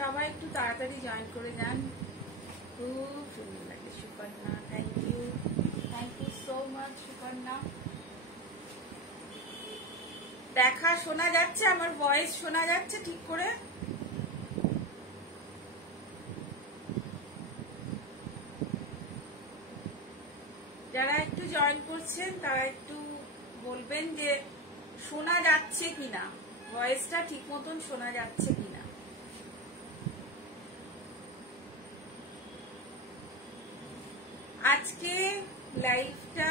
সবাই একটু তাড়াতাড়ি জয়েন করে যান, খুব সুন্দর লাগে। Sukanya, thank you so much Sukanya. দেখা শোনা যাচ্ছে? আমার ভয়েস শোনা যাচ্ছে ঠিক করে? যারা একটু জয়েন করছেন তারা একটু বলবেন যে শোনা যাচ্ছে কিনা, ভয়েসটা ঠিক মতন শোনা যাচ্ছে কিনা। আজকে লাইভটা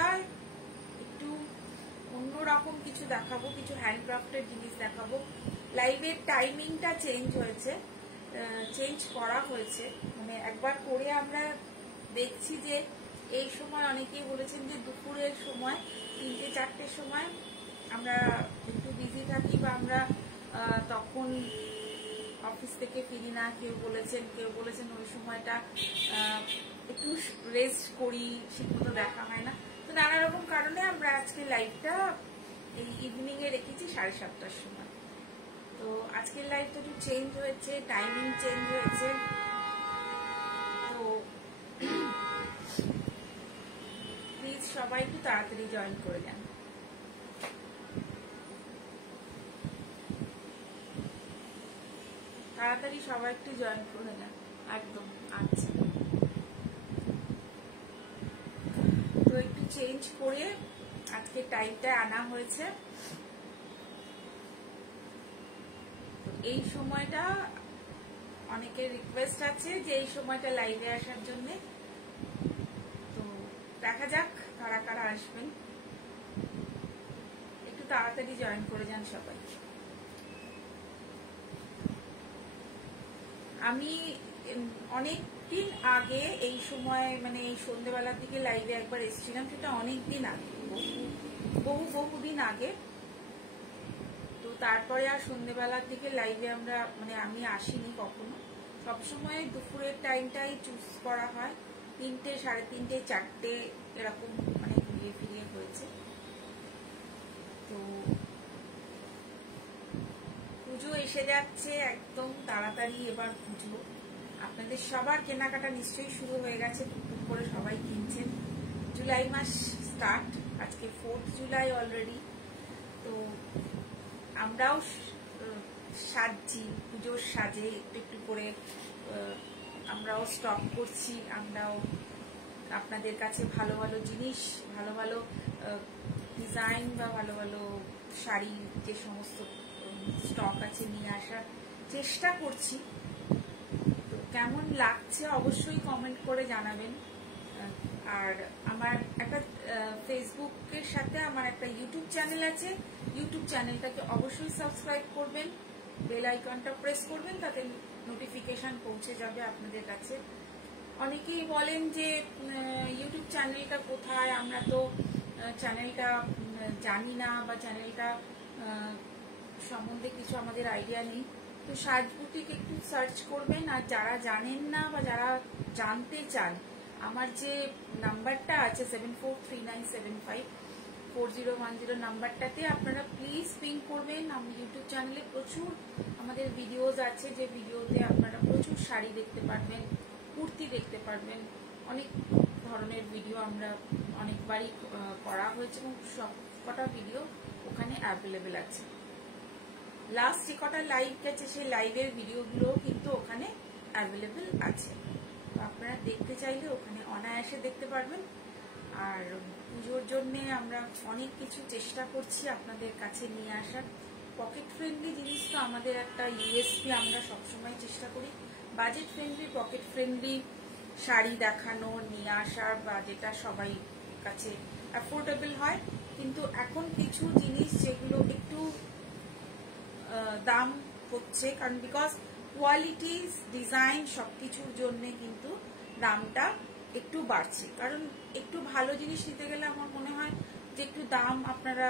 একটু অন্যরকম কিছু দেখাবো, কিছু হ্যান্ডক্রাফটের জিনিস দেখাবো। লাইভের টাইমিংটা চেঞ্জ করা হয়েছে, মানে একবার করে আমরা দেখছি যে এই সময় অনেকেই বলেছেন যে দুপুরের সময় 3-4টের সময় আমরা একটু বিজি থাকি বা আমরা তখন অফিস থেকে ফিরি না। কেউ বলেছেন ওই সময়টা একটু রেস্ট করি, ঠিকমতো দেখা হয় না। তো নানা রকম কারণে আমরা আজকে লাইভটা এই ইভিনিং এ রেখেছি 7:30টার সময়। তো আজকের লাইভটা একটু চেঞ্জ হয়েছে, টাইমিং চেঞ্জ হয়েছে। তো প্লিজ সবাই একটু তাড়াতাড়ি জয়েন করে যান। তাড়াতাড়ি সবাই একটু জয়েন করে যান একদম। আচ্ছা, তো একটু চেঞ্জ করে আজকে টাইমটা আনা হয়েছে। এই সময়টা অনেকের রিকোয়েস্ট আছে যে এই সময়টা লাইভে আসার জন্য। তো দেখা যাক কারা কারা আসবেন, একটু তাড়াতাড়ি জয়েন করে যান সবাই। আমি অনেকদিন আগে এই সময়, মানে এই সন্ধ্যেবেলার দিকে লাইভে একবার এসেছিলাম, সেটা অনেকদিন আগে, বহুদিন আগে। তো তারপরে আর সন্ধ্যেবেলার দিকে লাইভে আমি আসিনি কখনো। সবসময় দুপুরের টাইমটাই চুজ করা হয়, 3টে, 3:30, 4টে এরকম মানে ঘুরিয়ে ফিরিয়ে হয়েছে। তো পুজো এসে যাচ্ছে একদম তাড়াতাড়ি, এবার পুজো। আপনাদের সবার কেনাকাটা নিশ্চয়ই শুরু হয়ে গেছে, টুকটুক করে সবাই কিনছেন। জুলাই মাস স্টার্ট, আজকে 4th জুলাই অলরেডি। তো আমরাও সাজছি, পুজোর সাজে একটু একটু করে আমরাও স্টক করছি। আমরাও আপনাদের কাছে ভালো ভালো জিনিস, ভালো ভালো ডিজাইন বা ভালো ভালো শাড়ি যে সমস্ত স্টক আছে নিয়ে আসার চেষ্টা করছি। তো কেমন লাগছে অবশ্যই কমেন্ট করে জানাবেন। আর আমার একটা ফেসবুকের সাথে আমার একটা ইউটিউব চ্যানেল আছে, ইউটিউব চ্যানেলটাকে অবশ্যই সাবস্ক্রাইব করবেন, বেল আইকনটা প্রেস করবেন, তাতে নোটিফিকেশন পৌঁছে যাবে আপনাদের কাছে। অনেকেই বলেন যে ইউটিউব চ্যানেলটা কোথায়, আমরা তো চ্যানেলটা জানি না বা চ্যানেলটা সম্বন্ধে কিছু আমাদের আইডিয়া নেই। তো সাজ বুটিক একটু সার্চ করবেন। আর যারা জানেন না বা যারা জানতে চান, আমার যে নাম্বারটা আছে 7439754010 নাম্বারটাতে আপনারা প্লিজ পিং করবেন। আমি ইউটিউব চ্যানেলে প্রচুর আমাদের ভিডিওস আছে, যে ভিডিওতে আপনারা প্রচুর শাড়ি দেখতে পারবেন, কুর্তি দেখতে পারবেন। অনেক ধরনের ভিডিও আমরা অনেকবারই করা হয়েছে এবং সব কটা ভিডিও ওখানে অ্যাভেলেবেল আছে। লাস্ট যে কটা লাইভ গেছে সেই লাইভের ভিডিওগুলো কিন্তু ওখানে অ্যাভেলেবেল আছে। তো আপনারা দেখতে চাইলে ওখানে অনায়াসে দেখতে পারবেন। আর পুজোর জন্যে আমরা অনেক কিছু চেষ্টা করছি আপনাদের কাছে নিয়ে আসার। পকেট ফ্রেন্ডলি জিনিস তো আমাদের একটা ইউএসপি, আমরা সবসময় চেষ্টা করি budget friendly, pocket friendly sari দেখানো, নিয়ে আসার, বা যেটা সবাই কাছে অ্যাফোর্ডেবল হয়। কিন্তু এখন কিছু জিনিস যেগুলো একটু দাম হচ্ছে, কারণ বিকজ কোয়ালিটি, ডিজাইন সবকিছুর জন্য কিন্তু দামটা একটু বাড়ছে। কারণ একটু ভালো জিনিস নিতে গেলে আমার মনে হয় যে একটু দাম, আপনারা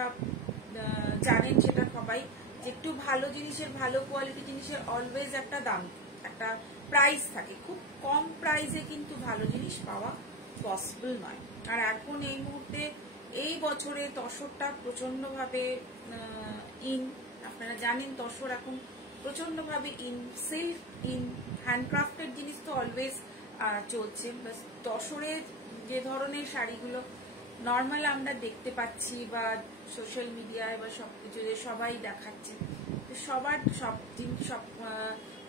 জানেন সেটা সবাই, যে একটু ভালো জিনিসের, ভালো কোয়ালিটি জিনিসের অলওয়েজ একটা দাম, একটা প্রাইস থাকে। খুব কম প্রাইসে কিন্তু ভালো জিনিস পাওয়া পসিবল নয়। আর এখন এই মুহূর্তে, এই বছরে তসরটা প্রচন্ডভাবে আপনারা জানেন তসর এখন প্রচন্ড ভাবে ইন সিল্ক, ইন হ্যান্ডক্রাফটেড জিনিস তো অলওয়েজ চলছে। বাস তসরের যে ধরনের শাড়িগুলো নর্মাল আমরা দেখতে পাচ্ছি বা সোশ্যাল মিডিয়ায় বা সবকিছু যে সবাই দেখাচ্ছে, সবার সব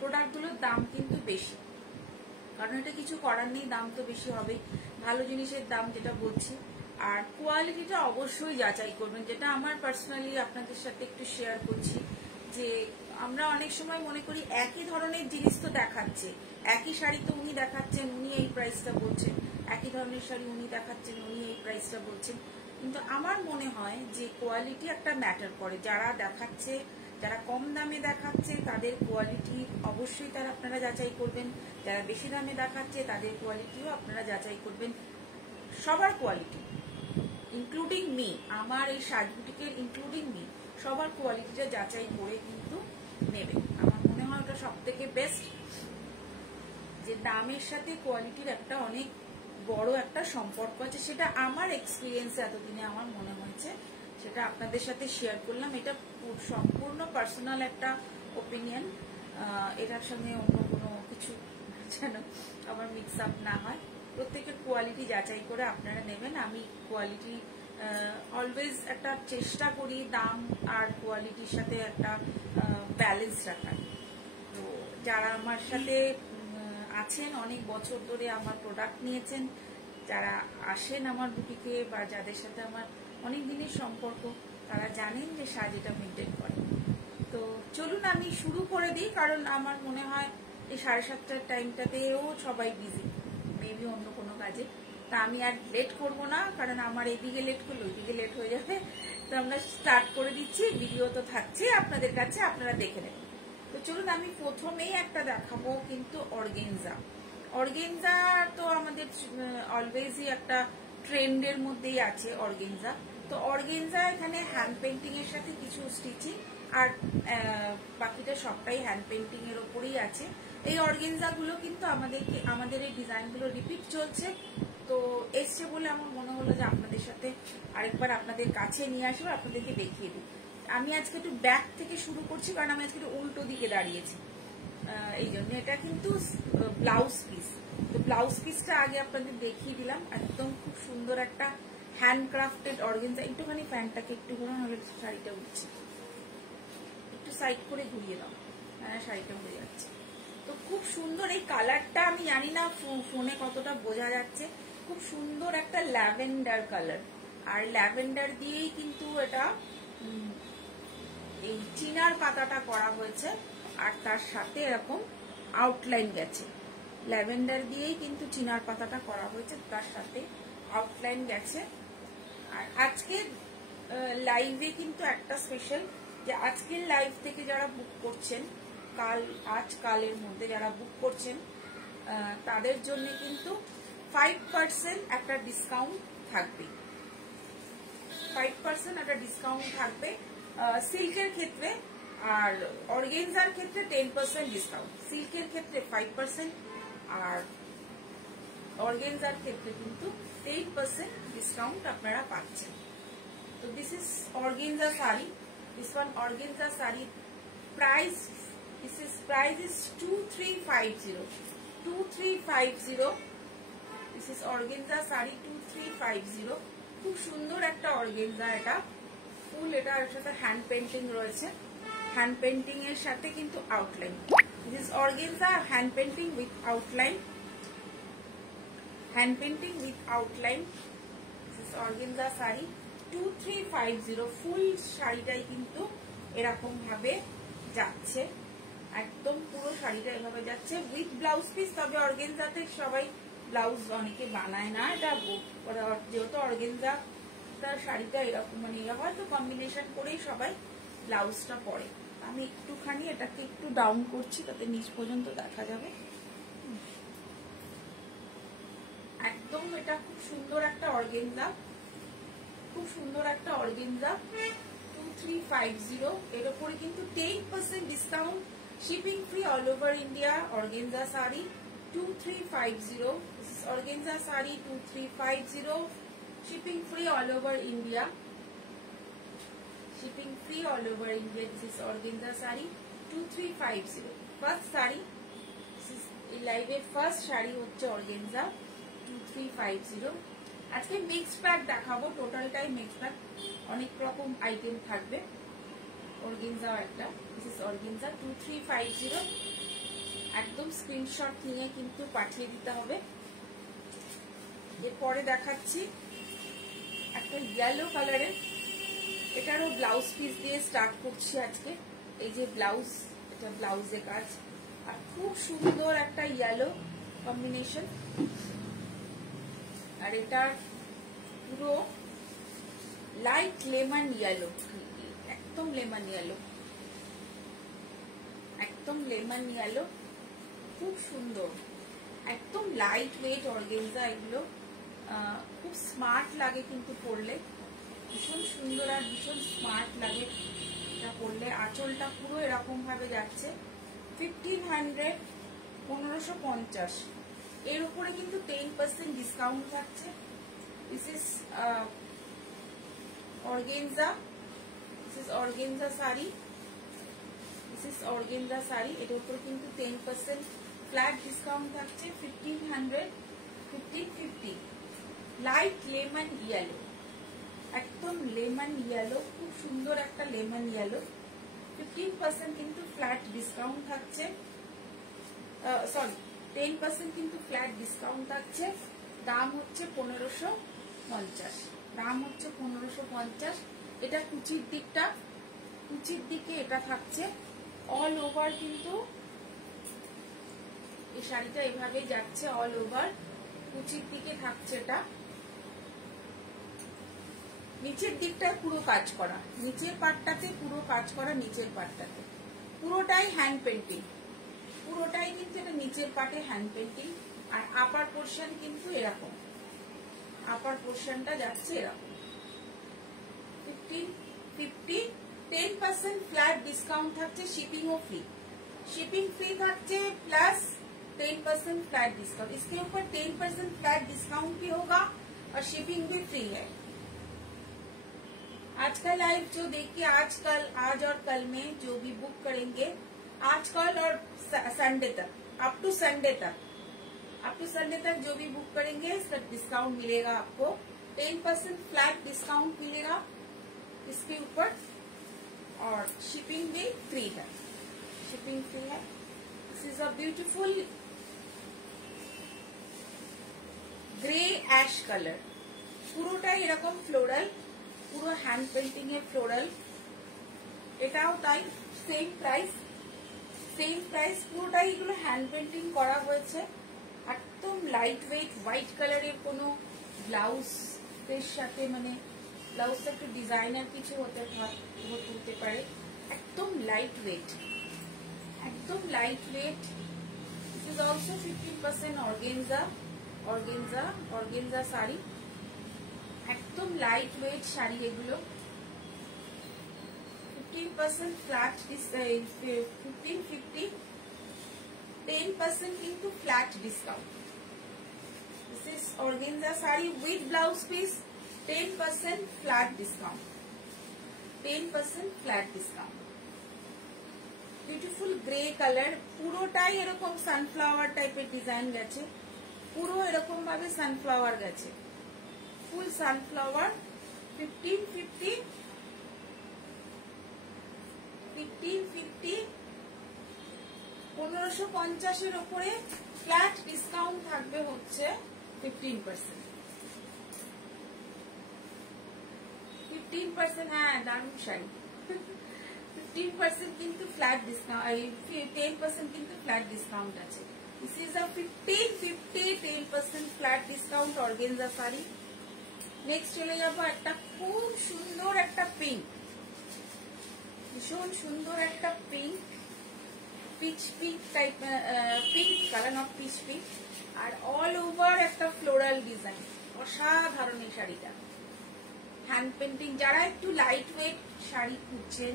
প্রোডাক্টগুলোর দাম কিন্তু বেশি, কারণ এটা কিছু করার নেই, দাম তো বেশি হবে, ভালো জিনিসের দাম যেটা বলছি। আর কোয়ালিটিটা অবশ্যই যাচাই করবেন, যেটা আমার পার্সোনালি আপনাদের সাথে একটু শেয়ার করছি, যে আমরা অনেক সময় মনে করি একই ধরনের জিনিস তো দেখাচ্ছে, একই শাড়ি তো উনি দেখাচ্ছেন, উনি এই প্রাইসটা বলছেন, একই ধরনের শাড়ি উনি দেখাচ্ছেন, উনি এই প্রাইসটা বলছেন। কিন্তু আমার মনে হয় যে কোয়ালিটি একটা ম্যাটার করে। যারা দেখাচ্ছে, যারা কম দামে দেখাচ্ছে তাদের কোয়ালিটি অবশ্যই আপনারা যাচাই করবেন, যারা বেশি দামে দেখাচ্ছে তাদের কোয়ালিটিও আপনারা যাচাই করবেন। সবার কোয়ালিটি ইনক্লুডিং মি, আমার এই সাজবুটিকের ইনক্লুডিং মি, সবার কোয়ালিটিটা যাচাই করে কিন্তু নেবেন। আমার মনে হয় ওটা সব থেকে বেস্ট, যে দামের সাথে কোয়ালিটির একটা অনেক বড় একটা সম্পর্ক আছে। সেটা আমার এক্সপিরিয়েন্সে এতদিনে আমার মনে হয়েছে, সেটা আপনাদের সাথে শেয়ার করলাম। এটা সম্পূর্ণ পার্সোনাল একটা ওপিনিয়ন, এটার সঙ্গে অন্য কোনো কিছু যেন আমার মিক্স আপ না হয়। প্রত্যেকের কোয়ালিটি যাচাই করে আপনারা নেবেন। আমি কোয়ালিটি অলওয়েজ একটা চেষ্টা করি দাম আর কোয়ালিটির সাথে একটা ব্যালেন্স রাখার। তো যারা আমার সাথে আছেন, অনেক বছর ধরে আমার প্রোডাক্ট নিয়েছেন, যারা আসেন আমার বুটিকে বা যাদের সাথে আমার অনেক দিনের সম্পর্ক, তারা জানেন যে সাজ এটা মেনটেন করে। তো চলুন আমি শুরু করে দিই, কারণ আমার মনে হয় এই 7:30টার টাইমটাতেও সবাই বিজি, মেবি অন্য কোনো কাজে। তা আমি আর লেট করব না, কারণ আমার এইদিকে লেট করলে ওইদিকে লেট হয়ে যাবে। তো আমরা স্টার্ট করে দিচ্ছি, ভিডিও তো থাকছে আপনাদের কাছে, আপনারা দেখে নেবেন। তো চলুন আমি প্রথমেই একটা দেখাবো কিন্তু অর্গেনজা। অর্গেনজা তো আমাদের অলওয়েজই একটা ট্রেন্ডের মধ্যেই আছে অর্গেনজা। তো অর্গেনজা এখানে হ্যান্ড পেন্টিং এর সাথে কিছু স্টিচিং, আর বাকিটা সবটাই হ্যান্ড পেন্টিং এর ওপরেই আছে। এই অর্গেনজা গুলো কিন্তু আমাদের এই ডিজাইন গুলো রিপিট চলছে, তো এসছে বলে আমার মনে হলো যে আপনাদের সাথে আরেকবার আপনাদের কাছে নিয়ে আসবো, আপনাদেরকে দেখিয়ে দিই। আমি আজকে একটু ব্যাক থেকে শুরু করছি, কারণ আমি আজকে একটু উল্টো দিকে দাঁড়িয়েছি, এই জন্য। এটা কিন্তু ব্লাউজ পিস, তো ব্লাউজ পিসটা আগে আপনাদের দেখিয়ে দিলাম। একদম খুব সুন্দর একটা হ্যান্ডক্রাফটেড অর্গেনজা। একটুখানি ফ্যানটাকে একটু ঘুরানো হলে শাড়িটা উঠছে, একটু সাইড করে ঘুরিয়ে দাও, হ্যাঁ শাড়িটা ঘুরে যাচ্ছে। তো খুব সুন্দর এই কালারটা, আমি জানি না ফোনে কতটা বোঝা যাচ্ছে, খুব সুন্দর একটা ল্যাভেন্ডার কালার। আর ল্যাভেন্ডার দিয়েই কিন্তু এটা এই চিনার পাতাটা করা হয়েছে, আর তার সাথে এরকম আউটলাইন গেছে। ল্যাভেন্ডার দিয়েই কিন্তু চিনার পাতাটা করা হয়েছে, তার সাথে আউটলাইন গেছে। আর আজকের লাইভে কিন্তু একটা স্পেশাল, যে আজকের লাইভ থেকে যারা বুক করছেন, কালের মধ্যে যারা বুক করছেন, তাদের জন্য কিন্তু 5% একটা ডিসকাউন্ট থাকবে। 5% একটা ডিসকাউন্ট থাকবে সিল্কের ক্ষেত্রে, আর অর্গেনজার ক্ষেত্রে 10% ডিসকাউন্ট। সিল্কের ক্ষেত্রে 5% আর অর্গেনজার ক্ষেত্রে কিন্তু 10% ডিসকাউন্ট আপনারা পাচ্ছেন। তো this is organza sari, this one organza sari price, price is 2350. 2350. This is organza sari 2350. খুব সুন্দর একটা অর্গেনজা, এটা ফুল, এটার সাথে হ্যান্ড পেন্টিং রয়েছে, হ্যান্ড পেন্টিং এর সাথে কিন্তু outline. This is organza hand painting with outline, hand painting with outline. This is organza sari 2350. ফুল শাড়িটাই কিন্তু এরকম ভাবে যাচ্ছে, একদম পুরো শাড়িটা এভাবে যাচ্ছে উইথ ব্লাউজ পিস। তবে অর্গেনজাতে সবাই ব্লাউজ অনেকে বানায় না, এটা যেহেতু অর্গেনজা শাড়িটা এরকম মানে হয়তো কম্বিনেশন করেই সবাই ব্লাউজটা পরে। আমি একটুখানি এটাকে একটু ডাউন করছি, তাতে নিচ পর্যন্ত দেখা যাবে। একদম এটা খুব সুন্দর একটা অর্গেনজা, খুব সুন্দর একটা অর্গেনজা 2350। এর উপরে কিন্তু 10% discount, shipping free all over India. Organza sari 2350. This is organza sari 2350. Shipping free all over India. Shipping free all over India. This is organza sari 2350 first sari, এই লাইভের ফার্স্ট শাড়ি হচ্ছে অর্গেনজা 2350। আজকে মিক্সড প্যাক দেখাবো, টোটালটাই mixed pack, অনেক রকম item থাকবে। Organza একটা, দিস ইজ অর্গেনজা 2350। একদম স্ক্রিনশট নিয়ে কিন্তু পাঠিয়ে দিতে হবে। এরপরে দেখাচ্ছি একটা ইয়েলো কালারের, এটারও ব্লাউজ পিস দিয়ে স্টার্ট করছি আজকে। এই যে ব্লাউজ, এটা ব্লাউজে কাজ, আর খুব সুন্দর একটা ইয়েলো কম্বিনেশন। আর এটার পুরো লাইট লেমন ইয়েলো, একদম লেমন ইয়েলো, একদম লেমন ইয়েলো, খুব সুন্দর, একদম লাইট ওয়েট অর্গেনজা। এগুলো খুব স্মার্ট লাগে কিন্তু পরলে, ভীষণ সুন্দর আর ভীষণ স্মার্ট লাগে এটা পরলে। আঁচলটা পুরো এরকম ভাবে যাচ্ছে। 1500, 1550। এর উপরে কিন্তু 10% ডিসকাউন্ট থাকছে। This is organza, this is organza sari, this is organza sari. এটার উপরে কিন্তু 10% ফ্ল্যাট ডিসকাউন্ট থাকছে। 1500, 1550। লাইট লেমন ইয়েলো, একদম লেমন ইয়েলো, খুব সুন্দর একটা লেমন ইয়েলো। 15% কিন্তু ফ্ল্যাট ডিসকাউন্ট থাকছে, সরি 10% কিন্তু ফ্ল্যাট ডিসকাউন্ট থাকছে। দাম হচ্ছে 1550, দাম হচ্ছে 1550। এটা কুচির দিকটা, কুচির দিকে এটা থাকছে অল ওভার, কিন্তু এই শাড়িটা এভাবে যাচ্ছে অল ওভার, কুচির দিকে থাকছে এটা। নিচের দিকটায় পুরো কাজ করা, নিচের পাটটাতে পুরো কাজ করা, নিচের পাটটাতে পুরোটাই হ্যান্ড পেন্টিং, পুরোটাই কিন্তু এটা নিচের পাটে হ্যান্ড পেন্টিং। আর আপার পোর্শন কিন্তু এরকম, আপার পোর্শনটা যাচ্ছে এরকম। 1550, 10% फ्लैट डिस्काउंट থাকছে, शिपिंगও फ्री, शिपिंग फ्री থাকছে प्लस 10% फ्लैट डिस्काउंट। इसके ऊपर 10% फ्लैट डिस्काउंट भी होगा और शिपिंग भी फ्री है। आज का लाइव जो देखिए, आज और कल में जो भी बुक करेंगे, आज कल और संडे तक, अप टू संडे तक जो भी बुक करेंगे इसका डिस्काउंट मिलेगा आपको। 10% फ्लैट डिस्काउंट मिलेगा इसके ऊपर, और शिपिंग भी फ्री है, शिपिंग फ्री है। This is a beautiful grey ash colour, পুরোটাই এরকম ফ্লোরাল, পুরো হ্যান্ড পেন্টিং এ ফ্লোরাল। এটাও তাই, সেম প্রাইস, সেম প্রাইস। পুরোটাই এগুলো হ্যান্ড পেন্টিং করা হয়েছে। একদম লাইট ওয়েট হোয়াইট কালারের কোনো ব্লাউজ এর সাথে, মানে ব্লাউজটা একটু ডিজাইনার কিছু হতে পারে। একদম লাইট ওয়েট, একদম light weight. This is also 50% organza, organza, organza sari, একদম লাইট ওয়েট শাড়ি এগুলো। 15% ফ্ল্যাট, 1550, 10% কিন্তু flat discount. This is organza sari with blouse piece, 10% flat discount, 10% flat discount. Beautiful grey colour, পুরোটাই এরকম সানফ্লাওয়ার টাইপের ডিজাইন গেছে, পুরো এরকম ভাবে সানফ্লাওয়ার গেছে, ফুল সানফ্লাওয়ার। 1550, 1550, 1550 উপরে ফ্ল্যাট ডিসকাউন্ট থাকবে হচ্ছে 15%, 15%। হ্যাঁ, দারুণ শাড়ি। 15% কিন্তু ফ্ল্যাট ডিসকাউন্ট, 10% কিন্তু ফ্ল্যাট ডিসকাউন্ট আছে। This is a 1550, 10% flat discount organza sari. Next চলে যাবো একটা খুব সুন্দর একটা পিঙ্ক, ভীষণ সুন্দর একটা pink, peach pink type, pink colour, not peach pink. আর অল ওভার একটা ফ্লোরাল ডিজাইন, অসাধারণ এই শাড়িটা। হ্যান্ড পেন্টিং, যারা একটু লাইট ওয়েট শাড়ি খুঁজছেন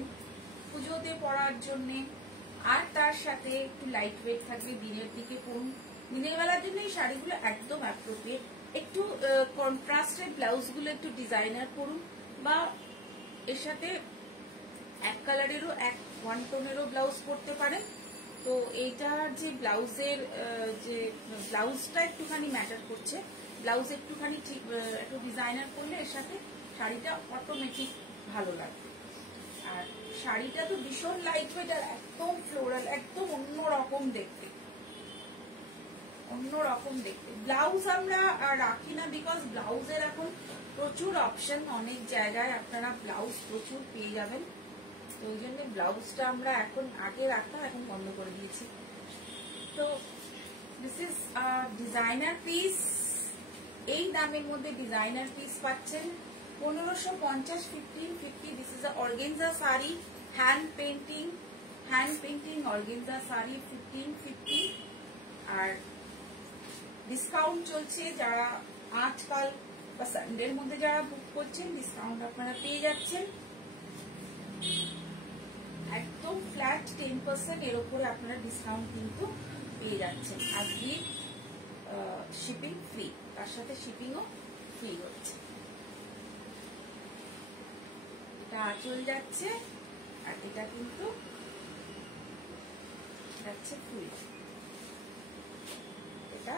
পুজোতে পরার জন্য, আর তার সাথে একটু লাইট ওয়েট থাকবে, দিনের দিকে পরুন, দিনের বেলার জন্য এই শাড়িগুলো একদম অ্যাপ্রোপ্রিয়েট। একটু কন্ট্রাস্টেড ব্লাউজ গুলো একটু ডিজাইনার পরুন, বা এর সাথে এক কালার কালারেরও ওয়ান টোনেরও ব্লাউজ পরতে পারেন। তো এইটার যে ব্লাউজের যে ব্লাউজটা একটুখানি ম্যাটার করছে, ব্লাউজ একটুখানি একটু ডিজাইনার করলে এর সাথে শাড়িটা অটোমেটিক ভালো লাগবে। আর শাড়িটা তো ভীষণ লাইট ওয়েট আর একদম ফ্লোরাল, একদম অন্যরকম দেখতে, অন্যরকম দেখতে। ব্লাউজ আমরা রাখি না, বিকজ ব্লাউজের এখন প্রচুর অপশন, অনেক জায়গায় আপনারা ব্লাউজ প্রচুর পেয়ে যাবেন। তো ওই জন্য ব্লাউজটা আমরা এখন আগে রাখতাম, এখন বন্ধ করে দিয়েছি। তো দিস ইজ ডিজাইনার পিস। এই দামের মধ্যে ডিজাইনার পিস পাচ্ছেন 1550, 1550। This is a organza sari, hand painting organza sari 1550। আর ডিসকাউন্ট চলছে, যারা আজকাল বা সানডের মধ্যে যারা বুক করছেন ডিসকাউন্ট আপনারা পেয়ে যাচ্ছেন একদম ফ্ল্যাট 10% এর উপরে আপনারা ডিসকাউন্ট কিন্তু পেয়ে যাচ্ছেন। আর উইথ শিপিং ফ্রি, তার সাথে শিপিংও ফ্রি হচ্ছে। এটা আঁচল যাচ্ছে আর এটা কিন্তু যাচ্ছে ফুল। এটা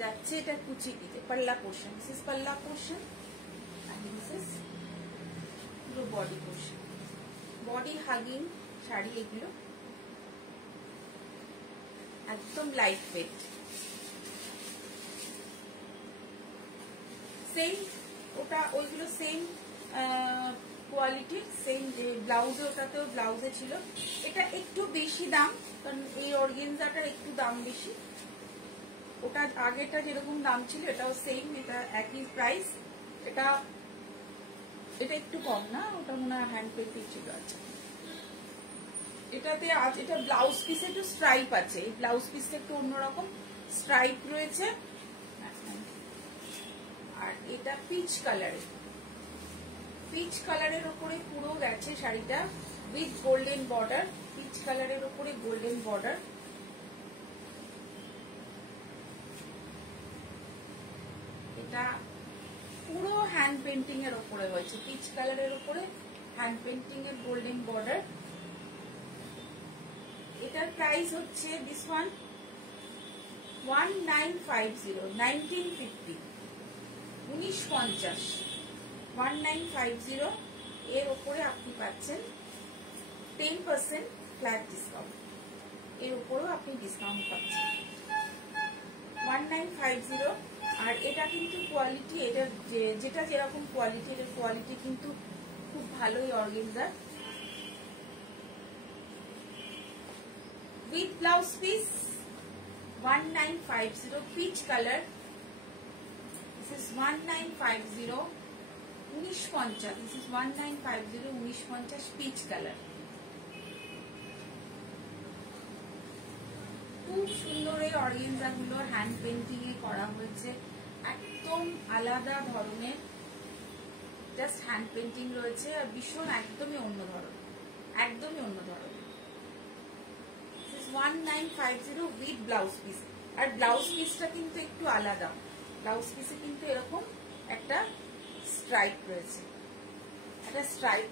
যাচ্ছে, এটা কুচি দিতে পাল্লা পোর্শন, দিস ইজ পাল্লা পোর্শন and this is পুরো body portion. Body hugging sari এগুলো, একদম লাইট ওয়েট। সেম ওটা ওইগুলো সেম কোয়ালিটির, সেম যে ব্লাউজে, ওটাতেও ব্লাউজে ছিল। এটা একটু বেশি দাম, কারণ এই অর্গেনজাটার একটু দাম বেশি। ওটা আগেটা যেরকম দাম ছিল এটাও সেম, এটা একই প্রাইস। এটা একটু কম না, ওটা মনে হয় হ্যান্ড পেন্টিং ছিল। আচ্ছা, এটাতে আজ এটা ব্লাউজ পিসে একটু স্ট্রাইপ আছে, ব্লাউজ পিসে একটু অন্যরকম স্ট্রাইপ রয়েছে। আর এটা পিচ কালারের উপরে পুরো গেছে শাড়িটা উইথ গোল্ডেন বর্ডার, পিচ কালারের উপরে গোল্ডেন বর্ডার। এটা পুরো হ্যান্ড পেন্টিং এর উপরে হয়েছে, পিচ কালারের উপরে হ্যান্ড পেন্টিং এর গোল্ডেন বর্ডার। এটার প্রাইস হচ্ছে দিস ওয়ান 1950, 1950, 1950, 1950। এর উপরে আপনি পাচ্ছেন 10% ফ্ল্যাট ডিসকাউন্ট, এর উপরেও আপনি ডিসকাউন্ট পাচ্ছেন 1950। আর এটা কিন্তু কোয়ালিটি, এটা যেটা যেরকম কোয়ালিটি, এর কোয়ালিটি কিন্তু খুব ভালোই organza. With blouse piece 1950, peach colour. This is 1950, 1950। This is 1950, 1950 peach colour. খুব সুন্দর এই অর্গেনজা গুলো হ্যান্ড পেন্টিং এ করা হয়েছে, একদম আলাদা ধরনের, জাস্ট হ্যান্ড পেন্টিং রয়েছে আর ভীষণ একদমই অন্য ধরনের, একদমই অন্য ধরনের। 1950 উইথ ব্লাউজ পিস। আর ব্লাউজ পিসটা কিন্তু একটু আলাদা, ব্লাউজ পিসে কিন্তু এরকম একটা স্ট্রাইপ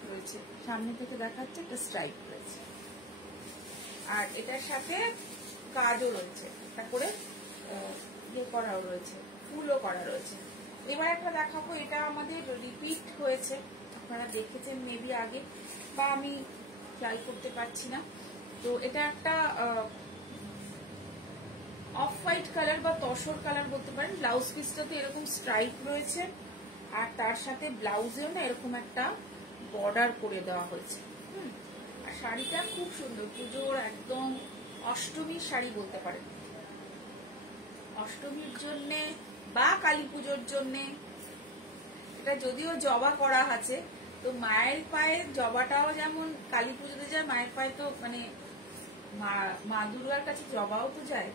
রয়েছে, সামনে থেকে দেখাচ্ছে একটা স্ট্রাইপ রয়েছে। আর এটার সাথে কাজও রয়েছে, একটা করে ইয়ে করাও রয়েছে, ফুলও করা রয়েছে। এবার একটা দেখাবো, এটা আমাদের রিপিট হয়েছে, আপনারা দেখেছেন মেবি আগে, বা আমি খেয়াল করতে পারছি না। তো এটা একটা অফ হোয়াইট কালার বা তসর কালার বলতে পারেন। ব্লাউজ পিসটাতে এরকম স্ট্রাইপ রয়েছে আর তার সাথে ব্লাউজেও না এরকম একটা বর্ডার করে দেওয়া হয়েছে। আর শাড়িটা খুব সুন্দর, পুজোর একদম অষ্টমীর শাড়ি বলতে পারেন, অষ্টমীর জন্যে বা কালী পুজোর জন্যে। এটা যদিও জবা করা আছে, তো মায়ের পায়ে জবাটাও যেমন কালী পুজোতে যায়, মায়ের পায়ে তো মানে মা দুর্গার কাছে জবাও তো যায়।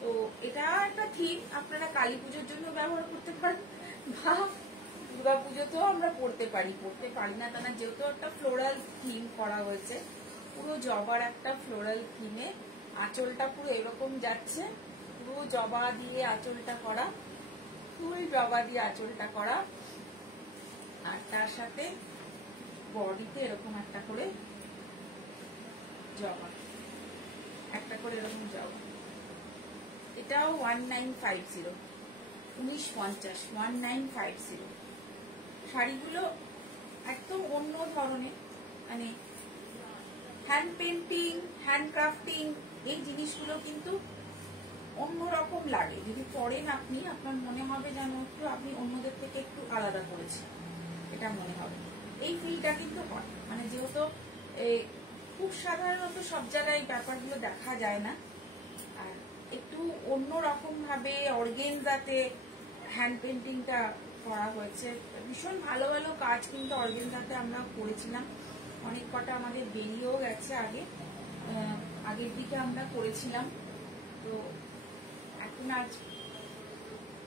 তো এটা একটা থিম, আপনারা কালী পুজোর জন্য ব্যবহার করতে পারেন বা দুর্গা পুজোতেও আমরা পড়তে পারি না তা না, যেহেতু একটা ফ্লোরাল থিম করা হয়েছে, পুরো জবার একটা ফ্লোরাল থিমে আঁচলটা পুরো এরকম যাচ্ছে, পুরো জবা দিয়ে আঁচলটা করা, ফুল জবা দিয়ে আঁচলটা করা। আর তার সাথে বডিতে এরকম একটা করে জবা, একটা করে এরকম জবা। এটাও 1950, 1950, 1950। শাড়িগুলো একদম অন্য ধরনের, মানে হ্যান্ড পেন্টিং, হ্যান্ড ক্রাফটিং, এই জিনিসগুলো কিন্তু অন্যরকম লাগে। যদি পরেন আপনি, আপনার মনে হবে যেন একটু আপনি অন্যদের থেকে একটু আলাদা করেছেন, এটা মনে হবে। এই ফিলটা কিন্তু হয়, মানে যেহেতু খুব সাধারণত সব জায়গায় ব্যাপারগুলো দেখা যায় না, আর একটু অন্যরকম ভাবে অর্গেনজাতে হ্যান্ড পেন্টিংটা করা হয়েছে। ভীষণ ভালো ভালো কাজ কিন্তু অর্গেনজাতে আমরা করেছিলাম, অনেক কটা আমাদের বেরিয়েও গেছে। আগের দিকে আমরা করেছিলাম, তো এখন আজ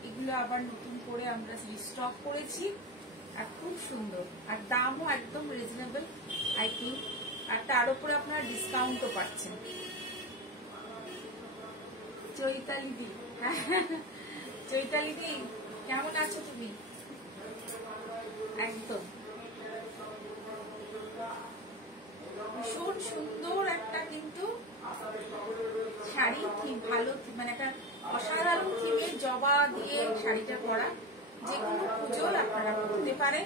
এগুলো আবার নতুন করে আমরা রিস্টক করেছি, আর খুব সুন্দর, আর দামও একদম রিজনেবল আই থিঙ্ক। আর তার উপরে আপনারা ডিসকাউন্টও পাচ্ছেন। চৈতালি দি, চৈতালি দি কেমন আছো তুমি? একদম ভীষণ সুন্দর একটা কিন্তু শাড়ি, ভালো মানে একটা অসাধারণ থিমের জবা দিয়ে শাড়িটা পরা, যে কোনো পুজোয় আপনারা পরতে পারেন,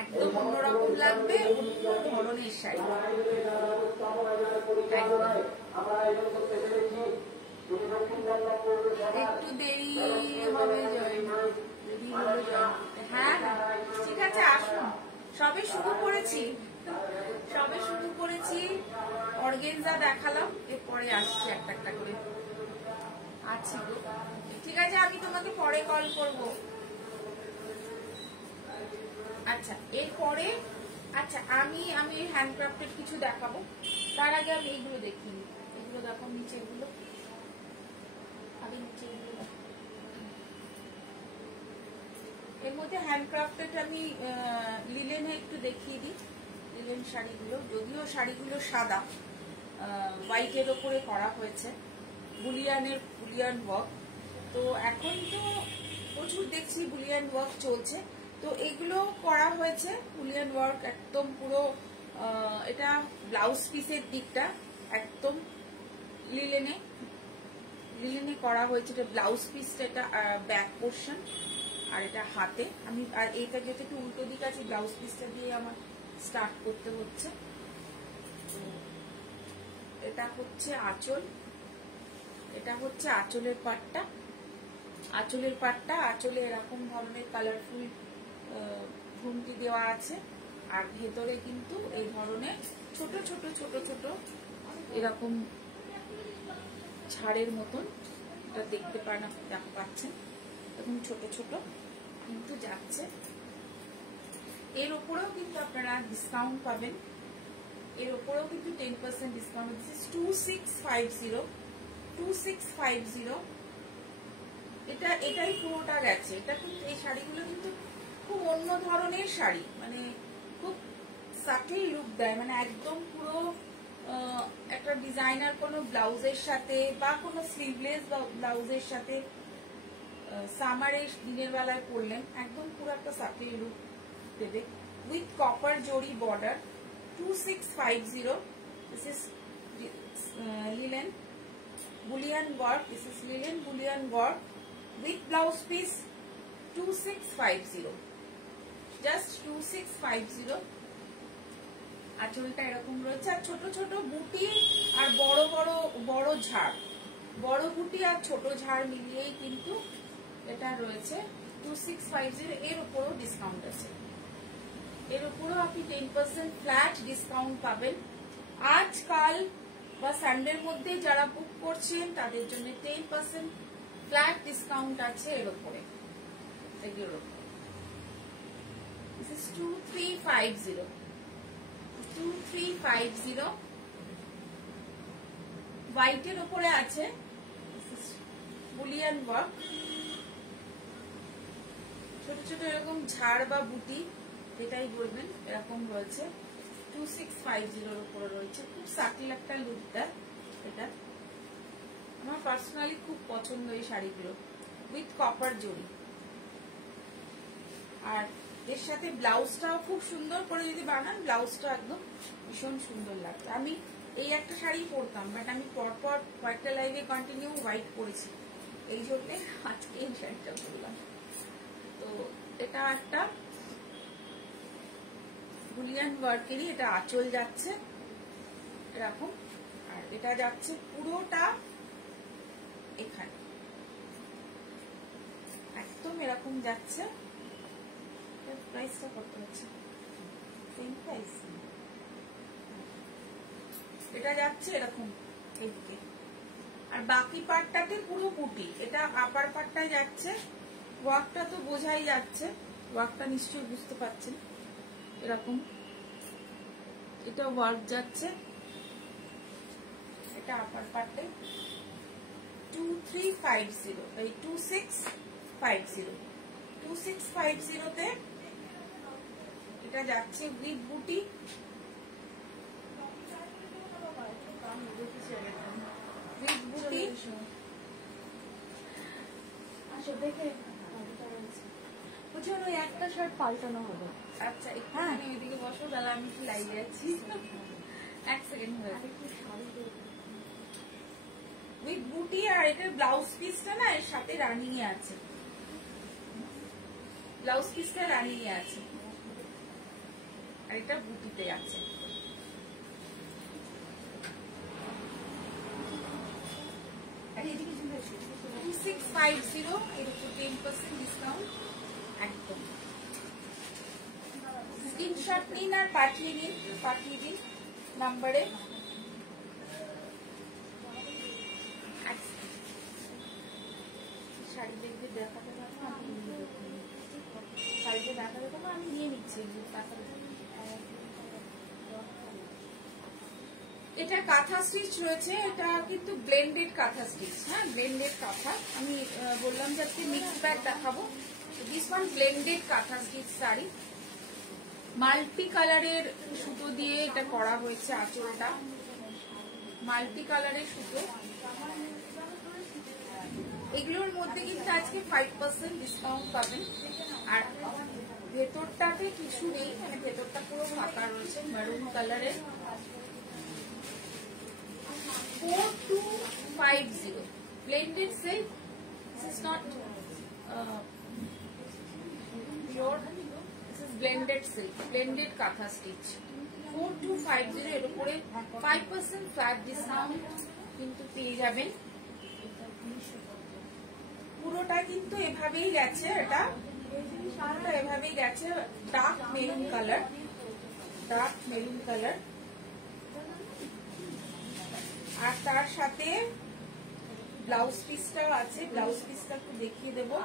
একদম অন্যরকম লাগবে, অন্য ধরনের শাড়ি। একটু দেরি হবে হ্যাঁ ঠিক আছে, আসুন। সবে শুরু করেছি, অর্গেনজা দেখালাম, এরপরে আসছি একটা একটা করে। আচ্ছা ঠিক আছে, আমি তোমাকে পরে কল করব। আচ্ছা এরপরে, আচ্ছা আমি হ্যান্ডক্রাফটেড কিছু দেখাবো, তার আগে আমি এইগুলো দেখিনি। এগুলো দেখো, নিচে এগুলো, আগে নিচে এগুলো। এর মধ্যে হ্যান্ডক্রাফটেড আমি লিলেনে একটু দেখিয়ে দিই। লিলেন শাড়িগুলো, যদিও শাড়িগুলো সাদা, হোয়াইটের ওপরে করা হয়েছে, বুলিয়ান ওয়ার্ক। তো এখন তো প্রচুর দেখছি বুলিয়ান ওয়ার্ক চলছে, তো এগুলো করা হয়েছে বুলিয়ান ওয়ার্ক একদম পুরো। এটা ব্লাউজ পিসের দিকটা একদম লিলেনে করা হয়েছে। এটা ব্লাউজ পিসটা, এটা ব্যাক পোর্শন, আর এটা হাতে। আমি আর এইটা যেটা একটু উল্টো দিক আছে, ব্লাউজ পিসটা দিয়ে আমার স্টার্ট করতে হচ্ছে। এটা হচ্ছে আঁচল, এটা হচ্ছে আঁচলের পাটটা। আঁচলে এরকম ধরনের কালারফুল ঘুমটি দেওয়া আছে, আর ভেতরে কিন্তু এই ধরনের ছোট ছোট ছোট ছোট এরকম ছাড়ের মতন, এটা দেখতে পাচ্ছেন, এরকম ছোট ছোট কিন্তু যাচ্ছে। এর উপরেও কিন্তু আপনারা ডিসকাউন্ট পাবেন, এর উপরেও কিন্তু 10% ডিসকাউন্ট। This is 2650। এটাই পুরোটা গেছে। এটা কিন্তু এই শাড়িগুলো কিন্তু খুব অন্য ধরনের শাড়ি, মানে খুব সাটেল লুক দেয়, মানে একদম পুরো একটা ডিজাইনার কোনো ব্লাউজের সাথে বা কোনো স্লিভলেস ব্লাউজের সাথে সামারের দিনের বেলায় পরলেন, একদম পুরো একটা সাটেল লুক দেবে। উইথ কপার জরি border, 2650। This is linen Boolean work, this is linen Boolean work with blouse piece, 2650, just 2650। আঁচলটা এরকম রয়েছে, আর ছোট ছোট বুটি আর বড় ঝাড়, বড় বুটি আর ছোট ঝাড় মিলিয়েই কিন্তু এটা রয়েছে 2650। এর উপরও ডিসকাউন্ট আছে, এর উপরও আপনি 10% ফ্ল্যাট ডিসকাউন্ট পাবেন। আজকাল বা সানডের মধ্যে যারা বুক করছেন তাদের জন্য 10% ফ্ল্যাট ডিসকাউন্ট আছে এর উপরে, এগুলোর উপরে। This is 2350। হোয়াইটের উপরে আছে বুলিয়ান ওয়ার্ক, ছোট ছোট এরকম ঝাড় বা বুটি যেটাই বলবেন এরকম রয়েছে। 2650 উপরে রয়েছে, খুব সাটিল একটা লুক দেয় এটা। আমার পার্সোনালি খুব পছন্দ এই শাড়িগুলো, উইথ কপার জরি। আর এর সাথে ব্লাউজটাও খুব সুন্দর করে যদি বানান, ব্লাউজটা একদম ভীষণ সুন্দর লাগবে। আমি এই একটা শাড়ি পরতাম, বাট আমি পরপর কয়েকটা লাইভে কন্টিনিউ হোয়াইট পরেছি, এই জন্য আজকে এই শাড়িটা পরলাম। তো এটা একটা বুলিয়ান ওয়ার্কেরই, এটা আঁচল যাচ্ছে এরকম, আর এটা যাচ্ছে পুরোটা এখানে একদম এরকম যাচ্ছে। প্রাইসটা কত হচ্ছে? Same price. এটা যাচ্ছে এরকম এইদিকে, আর বাকি পার্টটাতে পুরো বুটি। এটা আপার পার্টটা যাচ্ছে, ওয়ার্কটা তো বোঝাই যাচ্ছে, ওয়ার্কটা নিশ্চয়ই বুঝতে পারছেন এরকম। এটা ওয়ার্ক যাচ্ছে, এটা আপার পার্টে 2350, এই 2650, 2650 তে এটা যাচ্ছে উইথ বুটি। উইথ বুটি ওই একটা শার্ট পাল্টানো হবে। আচ্ছা একটুখানি ওইদিকে বসো, তাহলে আমি একটু লাইভে যাচ্ছি, এক সেকেন্ড হয়ে উইথ বুটি। আর এটার ব্লাউজ পিসটা না এর সাথে রানিং এ আছে, ব্লাউজ পিসটা রানিং এ আছে, আর এটা বুটিতে আছে। আর এদিকে 2650, এর উপর 10% ডিসকাউন্ট একদম। স্ক্রিনশট নিন আর পাঠিয়ে দিন নাম্বারে। শাড়ি দেখবে দেখাতে পারবো, শাড়িতে দেখাতে পারবো, আমি নিয়ে নিচ্ছি। এটা কাঁথা স্টিচ রয়েছে, এটা কিন্তু ব্লেন্ডেড কাঁথা স্টিচ। হ্যাঁ, ব্লেন্ডেড কাঁথা। আমি বললাম যে আজকে মিক্স ব্যাগ দেখাবো। দিস ওয়ান ব্লেন্ডেড কাঁথা স্টিচ শাড়ি, মাল্টি কালারের সুতো দিয়ে এটা করা হয়েছে। আঁচলটা মাল্টি কালারের সুতো। এগুলোর মধ্যে কিন্তু আজকে 5% ডিসকাউন্ট পাবেন। আর ভেতরটাতে কিছু নেই, মানে ভেতরটা পুরো ফাঁকা রয়েছে, মেরুন কালারের। 4250 blended silk. This is not pure, this is blended silk, blended katha stitch. 4250 এর উপরে 5% ফ্ল্যাট ডিসকাউন্ট কিন্তু পেয়ে যাবেন। পুরোটা কিন্তু এভাবেই গেছে, এটা পুরোটা এভাবেই গেছে। Dark maroon colour, dark maroon colour. আর তার সাথে ব্লাউজ পিসটাও আছে, ব্লাউজ পিসটা একটু দেখিয়ে দেবো।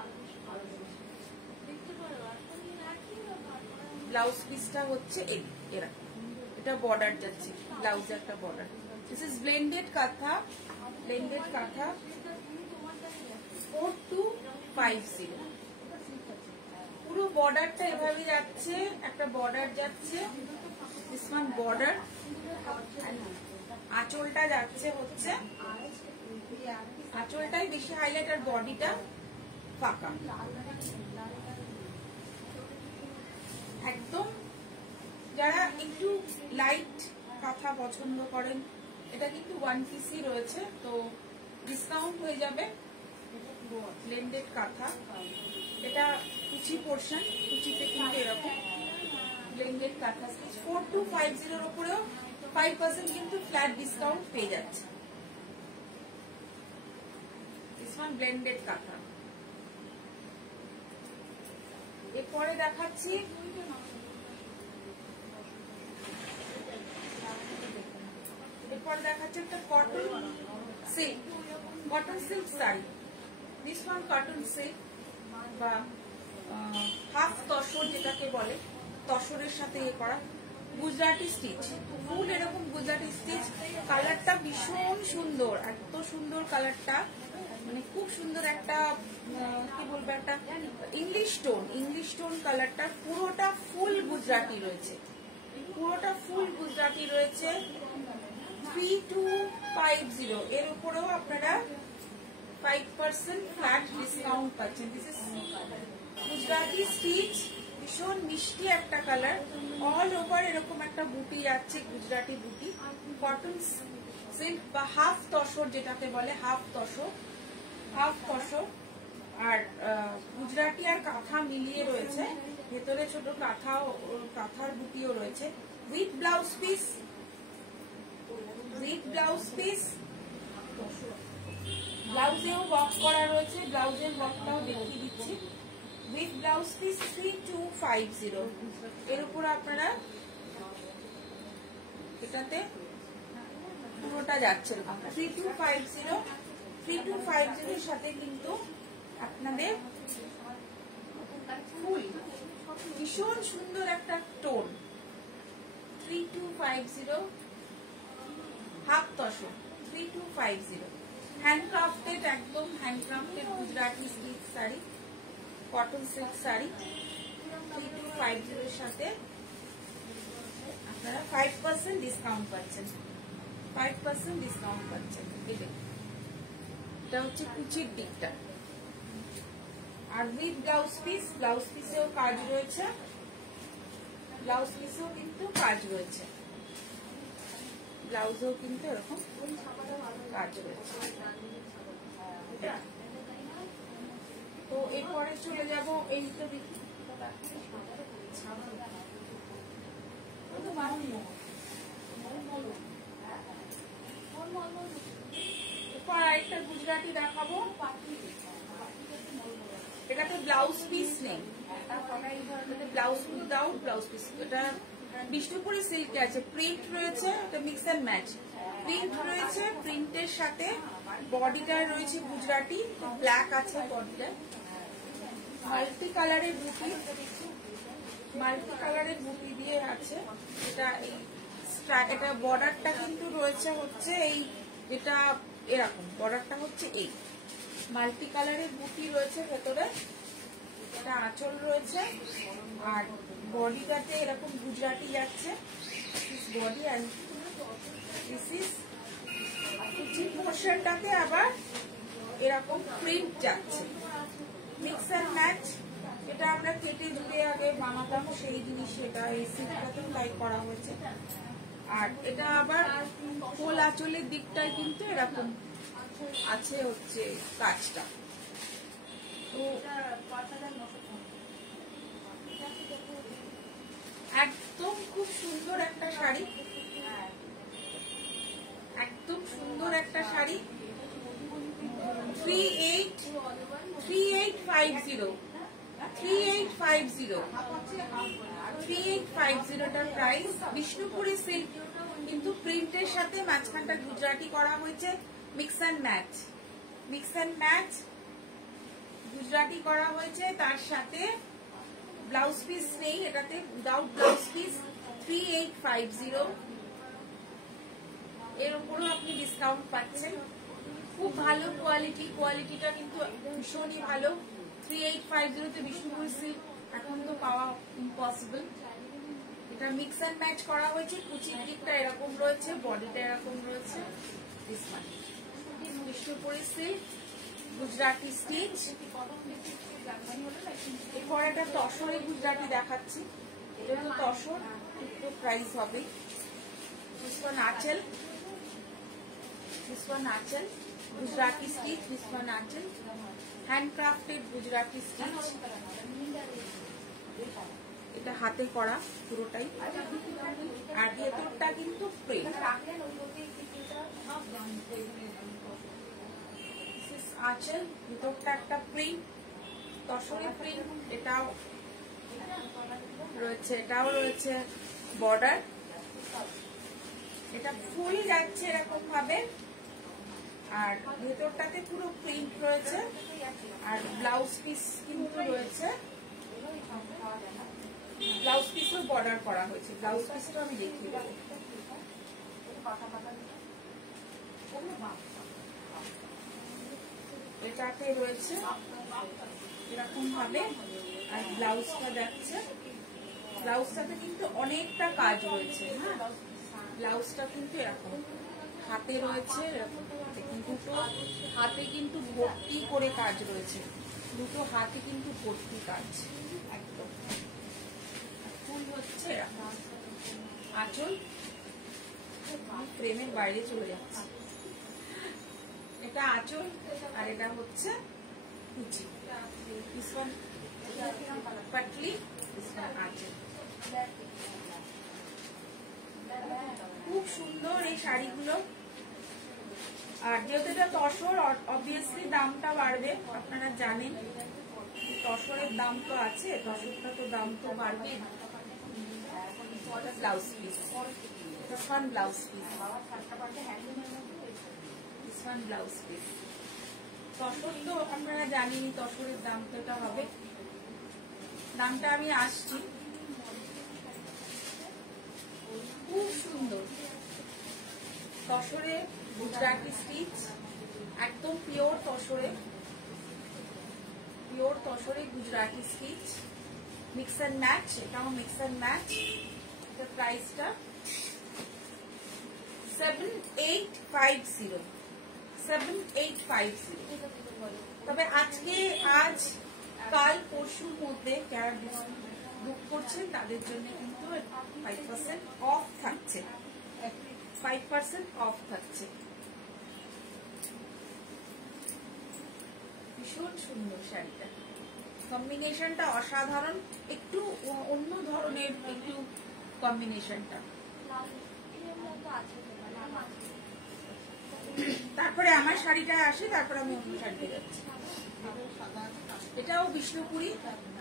ব্লাউজ পিসটা হচ্ছে এরকম, এটা বর্ডার যাচ্ছে, ব্লাউজে একটা বর্ডার। দিস ইজ ব্লেন্ডেড কাঁথা, ব্লেন্ডেড কাঁথা। 4250। পুরো বর্ডারটা এভাবে যাচ্ছে, একটা বর্ডার যাচ্ছে, দিস ওয়ান বর্ডার। আঁচলটা যাচ্ছে হচ্ছে, আঁচলটাই বেশি হাইলাইট, আর বডিটা ফাঁকা একদম। যারা একটু লাইট কাঁথা পছন্দ করেন, এটা কিন্তু 1 পিসই রয়েছে, তো ডিসকাউন্ট হয়ে যাবে। ব্লেন্ডেড কাঁথা, এটা কুচি পোর্শন, কুচিতে কিন্তু এরকম ব্লেন্ডেড কাঁথা স্টিচ। 4250 এর উপরেও 5% কিন্তু ফ্ল্যাট ডিসকাউন্ট পেয়ে যাচ্ছে। দিস ওয়ান ব্লেন্ডেড কাঁথা। এরপরে দেখাচ্ছি একটা cotton silk, cotton silk sari. This one cotton silk বা হাফ তসর যেটাকে বলে, তসরের সাথে ইয়ে করা গুজরাটি স্টিচ, ফুল এরকম গুজরাটি স্টিচ। কালারটা ভীষণ সুন্দর, এত সুন্দর কালারটা, মানে খুব সুন্দর একটা কি বলবো, একটা ইংলিশ টোন কালারটা। পুরোটা ফুল গুজরাটি রয়েছে, পুরোটা ফুল গুজরাটি রয়েছে। 3250 এর উপরেও আপনারা 5% ফ্ল্যাট ডিসকাউন্ট পাচ্ছেন। দিস ইজ গুজরাটি স্টিচ ভীষণ মিষ্টি একটা কালার, অল ওভার এরকম একটা বুটি যাচ্ছে, গুজরাটি বুটি, কটন সিল্ক বা হাফ তসর যেটাকে বলে, হাফ তসর, আর গুজরাটি আর কাঁথা মিলিয়ে রয়েছে, ভেতরে ছোট কাঁথার বুটিও রয়েছে, উইথ ব্লাউজ পিস, ব্লাউজেও ওয়ার্ক করা রয়েছে, ব্লাউজের ওয়ার্কটাও দেখিয়ে দিচ্ছি, উইথ ব্লাউজ পিস 3250। এর উপর আপনারা এটাতে পুরোটা যাচ্ছে 3250 এর সাথে কিন্তু আপনাদের ফুল ভীষণ সুন্দর একটা টোন, 3250 হাফ তসর 3250, হ্যান্ডক্রাফটেড, একদম handcrafted Gujarati silk sari, cotton silk sari 3250 এর সাথে আপনারা 5% ডিসকাউন্ট পাচ্ছেন, 5% ডিসকাউন্ট পাচ্ছেন। এটা হচ্ছে কুচির দিকটা, আর উইথ ব্লাউজ পিসেও কাজ রয়েছে, ব্লাউজ পিসেও কিন্তু কাজ রয়েছে, ব্লাউজেও কিন্তু এরকম কাজ রয়েছে। তো এরপরে চলে যাব এইটা দেখি, এরপর আরেকটা গুজরাটি দেখাবো, এটাতে ব্লাউজ পিস নেই, ব্লাউজ উইদাউট ব্লাউজ পিস। এটা বিষ্ণুপুরি সিল্কে আছে, প্রিন্ট রয়েছে, এটা মিক্স অ্যান্ড ম্যাচ প্রিন্ট রয়েছে, প্রিন্টের সাথে বডিটা রয়েছে গুজরাটি, ব্ল্যাক আছে বডিটা, মাল্টি কালারের বুটি দিয়ে আছে। এটা বর্ডারটা কিন্তু রয়েছে হচ্ছে এই, যেটা এরকম বর্ডারটা হচ্ছে এই মাল্টি কালারের বুটি রয়েছে ভেতরে, এটা আঁচল রয়েছে, আর বডিটাতে এরকম গুজরাটি যাচ্ছে, বডি অ্যান্ড দিস ইজ পোর্শনটাতে আবার এরকম প্রিন্ট যাচ্ছে, মিক্স অ্যান্ড ম্যাচ। এটা আমরা কেটে জুড়ে আগে বানাতাম সেই জিনিস, এটা এই সিল্কটাতেও লাইক করা হয়েছে। আর এটা আবার ফুল আঁচলের দিকটায় কিন্তু এরকম আছে হচ্ছে কাজটা। তো একদম খুব সুন্দর একটা শাড়ি, একদম সুন্দর একটা শাড়ি, 3850টার প্রাইস। বিষ্ণুপুরি সিল্ক কিন্তু প্রিন্টের সাথে মাঝখানটা গুজরাটি করা হয়েছে, মিক্স অ্যান্ড ম্যাচ গুজরাটি করা হয়েছে, তার সাথে ব্লাউজ পিস নেই, এটাতে উইদাউট ব্লাউজ পিস 3850। এর উপরেও আপনি ডিসকাউন্ট পাচ্ছেন, খুব ভালো কোয়ালিটিটা কিন্তু ভীষণই ভালো। 3850 বিষ্ণুপুর সিল্ক এখন তো পাওয়া ইম্পসিবল। এটা মিক্স অ্যান্ড ম্যাচ করা হয়েছে, কুচির দিকটা এরকম রয়েছে, বডিটা এরকম রয়েছে, বিষ্ণুপুরি সিল্ক গুজরাটি স্টিচ। এরপর একটা তসরে গুজরাটি দেখাচ্ছি, এটা তো তসর, একটু প্রাইস হবে। This one achal, Gujarati stitch, this one achal, handcrafted Gujarati stitch. এটা হাতে করা পুরোটাই, আর ভেতরটা কিন্তু প্রিন্ট। আঁচল, ভেতরটা একটা প্রিন্ট, তসরে প্রিন্ট, এটাও রয়েছে বর্ডার। এটা ফুল যাচ্ছে এরকম ভাবে, আর ভেতরটাতে পুরো প্রিন্ট রয়েছে, আর ব্লাউজ পিস কিন্তু রয়েছে, ব্লাউজ পিসও বর্ডার করা হয়েছে। ব্লাউজ পিসটা আমি দেখিয়ে দেবো, এটাতে রয়েছে এরকম ভাবে, আর ব্লাউজটা যাচ্ছে, ব্লাউজটাতে কিন্তু অনেকটা কাজ রয়েছে। হ্যাঁ, ব্লাউজটা কিন্তু এরকম হাতে রয়েছে, দুটো হাতে কিন্তু ভর্তি করে কাজ রয়েছে, দুটো হাতে কিন্তু ভর্তি কাজ একদম। হচ্ছে আঁচল, ফ্রেমের বাইরে চলে যাচ্ছে। এটা আঁচল আর এটা হচ্ছে কুচি। This one Patli, this one আঁচল। খুব সুন্দর এই শাড়িগুলো। আর যেহেতু এটা তসর, অবভিয়াসলি দামটা বাড়বে, আপনারা জানেন তসরের দাম তো আছে, তসরটা তো দাম তো বাড়বে। Blouse piece, blouse piece, blouse piece. Tussar তো আপনারা জানেনই, তসরের দাম তো এটা হবে। দামটা আমি আসছি। খুব সুন্দর তসরে গুজরাটি স্টিচ, একদম পিওর তসরে, Gujarati stitch, mix and match. এটাও মিক্স এন্ড ম্যাচ। এটার প্রাইসটা 7850, 7850। তবে আজকে, আজ কাল পরশুর মধ্যে যারা বুক করছেন তাদের জন্য কিন্তু 5% অফ থাকছে, 5% অফ থাকছে। ভীষণ সুন্দর শাড়িটা, কম্বিনেশনটা অসাধারণ, একটু অন্য ধরনের একটু কম্বিনেশনটা। তারপরে আমার শাড়িটা আসে, তারপরে আমি অন্য শাড়িতে যাচ্ছি। এটাও বিষ্ণুপুরি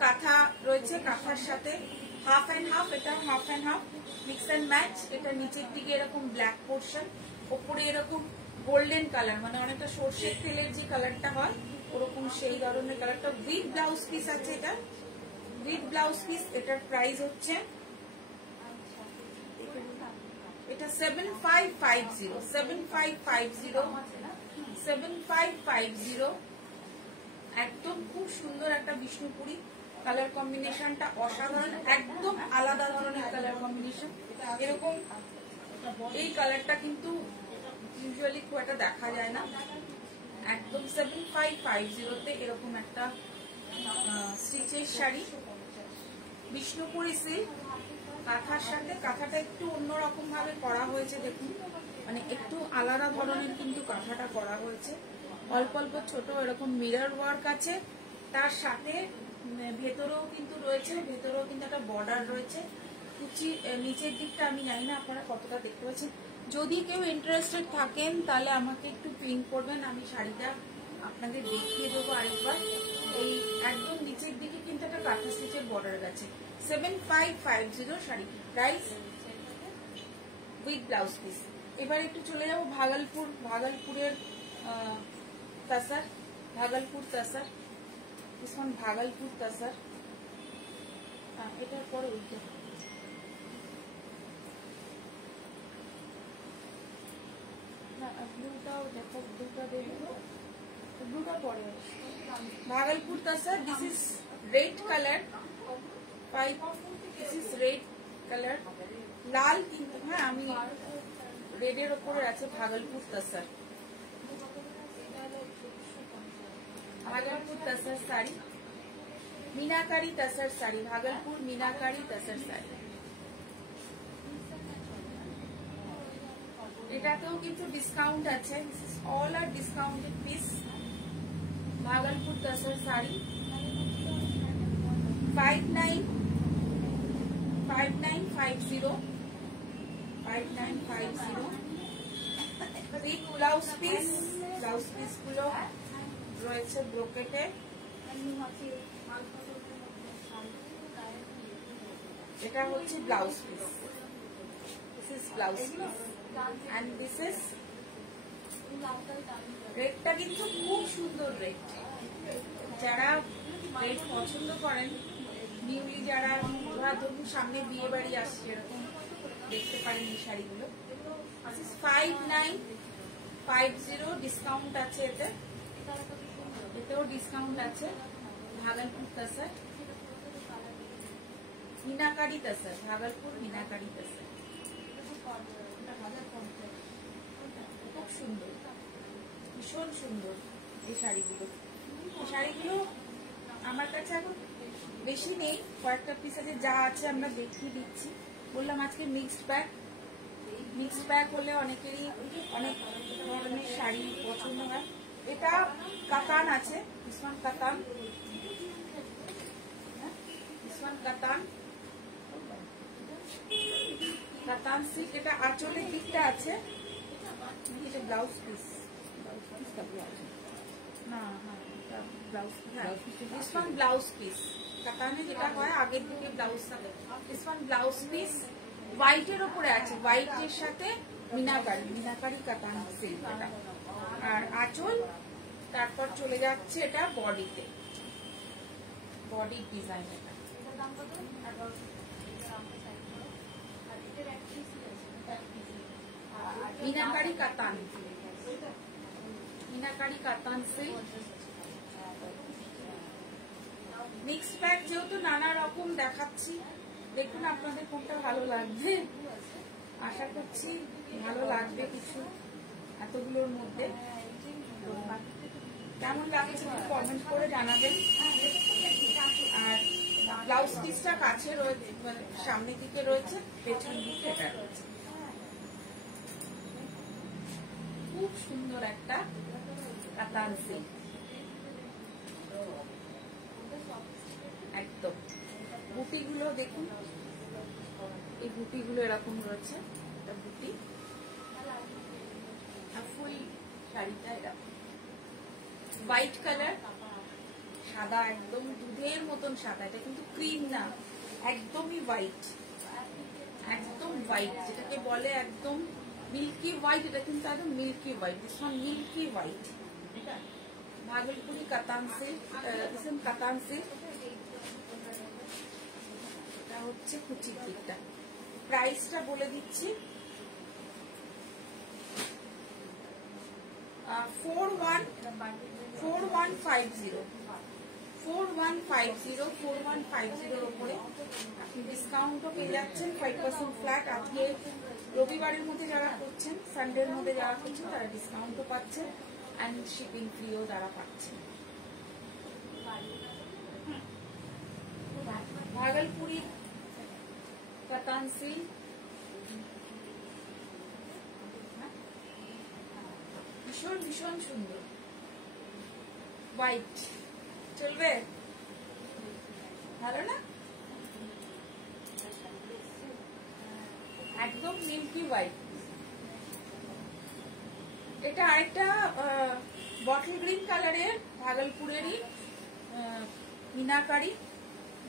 কাঁথা রয়েছে, কাঁথার সাথে হাফ অ্যান্ড হাফ, এটা half and half mix and match. এটা নিচের দিকে এরকম ব্ল্যাক পোর্শন, ওপরে এরকম গোল্ডেন কালার, মানে অনেকটা সর্ষের তেলের যে কালারটা হয় ওরকম সেই ধরনের কালারটা। উইথ ব্লাউজ পিস আছে, এটা উইথ ব্লাউজ পিস। এটার প্রাইস হচ্ছে এটা 7550, 7550, 7550। একদম খুব সুন্দর একটা বিষ্ণুপুরি, কালার কম্বিনেশনটা অসাধারণ, একদম আলাদা ধরনের কালার কম্বিনেশন। এরকম এই কালারটা কিন্তু ইউজুয়ালি খুব একটা দেখা যায় না। একদম 7550-তে এরকম একটা স্টিচের শাড়ি, বিষ্ণুপুরি সিল্ক, কাঁথার সাথে। কাঁথাটা একটু অন্যরকম ভাবে করা হয়েছে, দেখুন, মানে একটু আলাদা ধরনের কিন্তু কাঁথাটা করা হয়েছে। অল্প অল্প ছোট এরকম মিরর ওয়ার্ক আছে, তার সাথে ভেতরেও কিন্তু রয়েছে, ভেতরেও কিন্তু একটা বর্ডার রয়েছে। কুচি নিচের দিকটা আমি জানি না আপনারা কতটা দেখতে পাচ্ছেন। যদি কেউ ইন্টারেস্টেড থাকেন তাহলে আমাকে একটু পিং করবেন, আমি শাড়িটা আপনাদের দেখিয়ে দেবো আরেকবার। এই একদম নিচের দিকে কিন্তু একটা কাঁথা স্টিচের বর্ডার গেছে। 7550 sari, price with blouse piece. এবার একটু চলে যাবো ভাগলপুর, ভাগলপুরের তাসার, ভাগলপুর তাসার, ভাগলপুর তাসার। এটার পরে উল্টে ব্লুটাও দেখো, ব্লুটা দেখবো, ব্লুটা পরে। Bhagalpur tussar, this is red colour, this is red colour, লাল কিন্তু, হ্যাঁ আমি রেডের ওপরে আছে ভাগলপুর তাসার। ভাগলপুর তাসার শাড়ি, मीनाकारी तसर साड़ी, भागलपुर मीनाकारी तसर শাড়ি। এটাতেও কিন্তু ডিসকাউন্ট আছে, this is all are discounted piece. Bhagalpur tussar sari 5950, 5950 with blouse piece. Blouse piece গুলো রয়েছে ব্রোকেটে। এটা হচ্ছে blouse piece, this is blouse piece and this is রেডটা কিন্তু খুব সুন্দর রেড। যারা রেড পছন্দ করেন, নিউলি যারা ধরুন সামনে বিয়ে বাড়ি আসছে এরকম দেখতে পারেন এই শাড়িগুলো। 5950 ডিসকাউন্ট আছে, এতেও ডিসকাউন্ট আছে। ভাগলপুর তসর मीनाकारी तसर, भागलपुर मीनाकारी तसर, খুব সুন্দর, ভীষণ সুন্দর এই শাড়িগুলো। এই শাড়িগুলো আমার কাছে এখন বেশি নেই, কয়েকটা পিস আছে, যা আছে আমরা দেখিয়ে দিচ্ছি। বললাম আজকে মিক্সড প্যাক হলে অনেকেরই অনেক ধরনের শাড়ি পছন্দ হয়। এটা কাতান আছে, কাতান সিল্ক। এটা আঁচলের দিকটা আছে, এটা ব্লাউজ পিস না, ব্লাউজ পিস কাতানে যেটা হয় আগের দিকে ব্লাউজ থাকে, ব্লাউজ পিস হোয়াইটের উপরে আছে, হোয়াইটের সাথে মিনাকারি কাতান সিল্ক এটা। আর আঁচল, তারপর চলে যাচ্ছে এটা বডিতে, বডি ডিজাইন। এটা মিনাকারি কাতান সিল্ক। মিক্স প্যাক যেহেতু নানা রকম দেখাচ্ছি, দেখুন আপনাদের কোনটা ভালো লাগবে। আশা করছি ভালো লাগবে কিছু এতগুলোর মধ্যে। কেমন লাগছে কমেন্ট করে জানাবেন। আর ব্লাউজ পিসটা কাছে রয়েছে, সামনের দিকে রয়েছে, পেছন দিকে এটা রয়েছে। খুব সুন্দর একটা কাতান সিল্ক, একদম। বুটিগুলো দেখুন, এই বুটিগুলো এরকম রয়েছে, এটা বুটি। আর ফুল শাড়িটা এরকম হোয়াইট কালার, সাদা, একদম দুধের মতন সাদা। এটা কিন্তু ক্রিম না, একদমই হোয়াইট, একদম হোয়াইট, যেটাকে বলে একদম মিল্কি হোয়াইট। এটা কিন্তু একদম milky white, milky white. Bhagalpuri katan silk, এটা হচ্ছে কুচির দিকটা। প্রাইসটা বলে দিচ্ছি, 4150 উপরে আপনি ডিসকাউন্টও পেয়ে যাচ্ছেন, 5% ফ্ল্যাট। আজকে রবিবারের মধ্যে যারা করছেন, সানডের মধ্যে যারা করছেন, তারা ডিসকাউন্টও পাচ্ছেন, অ্যান্ড শিপিং ফ্রিও তারা পাচ্ছেন। ভাগলপুরি কাতান সিল্ক, ভীষণ ভীষণ সুন্দর, হোয়াইট। চলবে? ভালো না? একদম মিল্কি হোয়াইট। এটা আরেকটা বটল গ্রিন কালারের ভাগলপুরেরই মিনাকারি।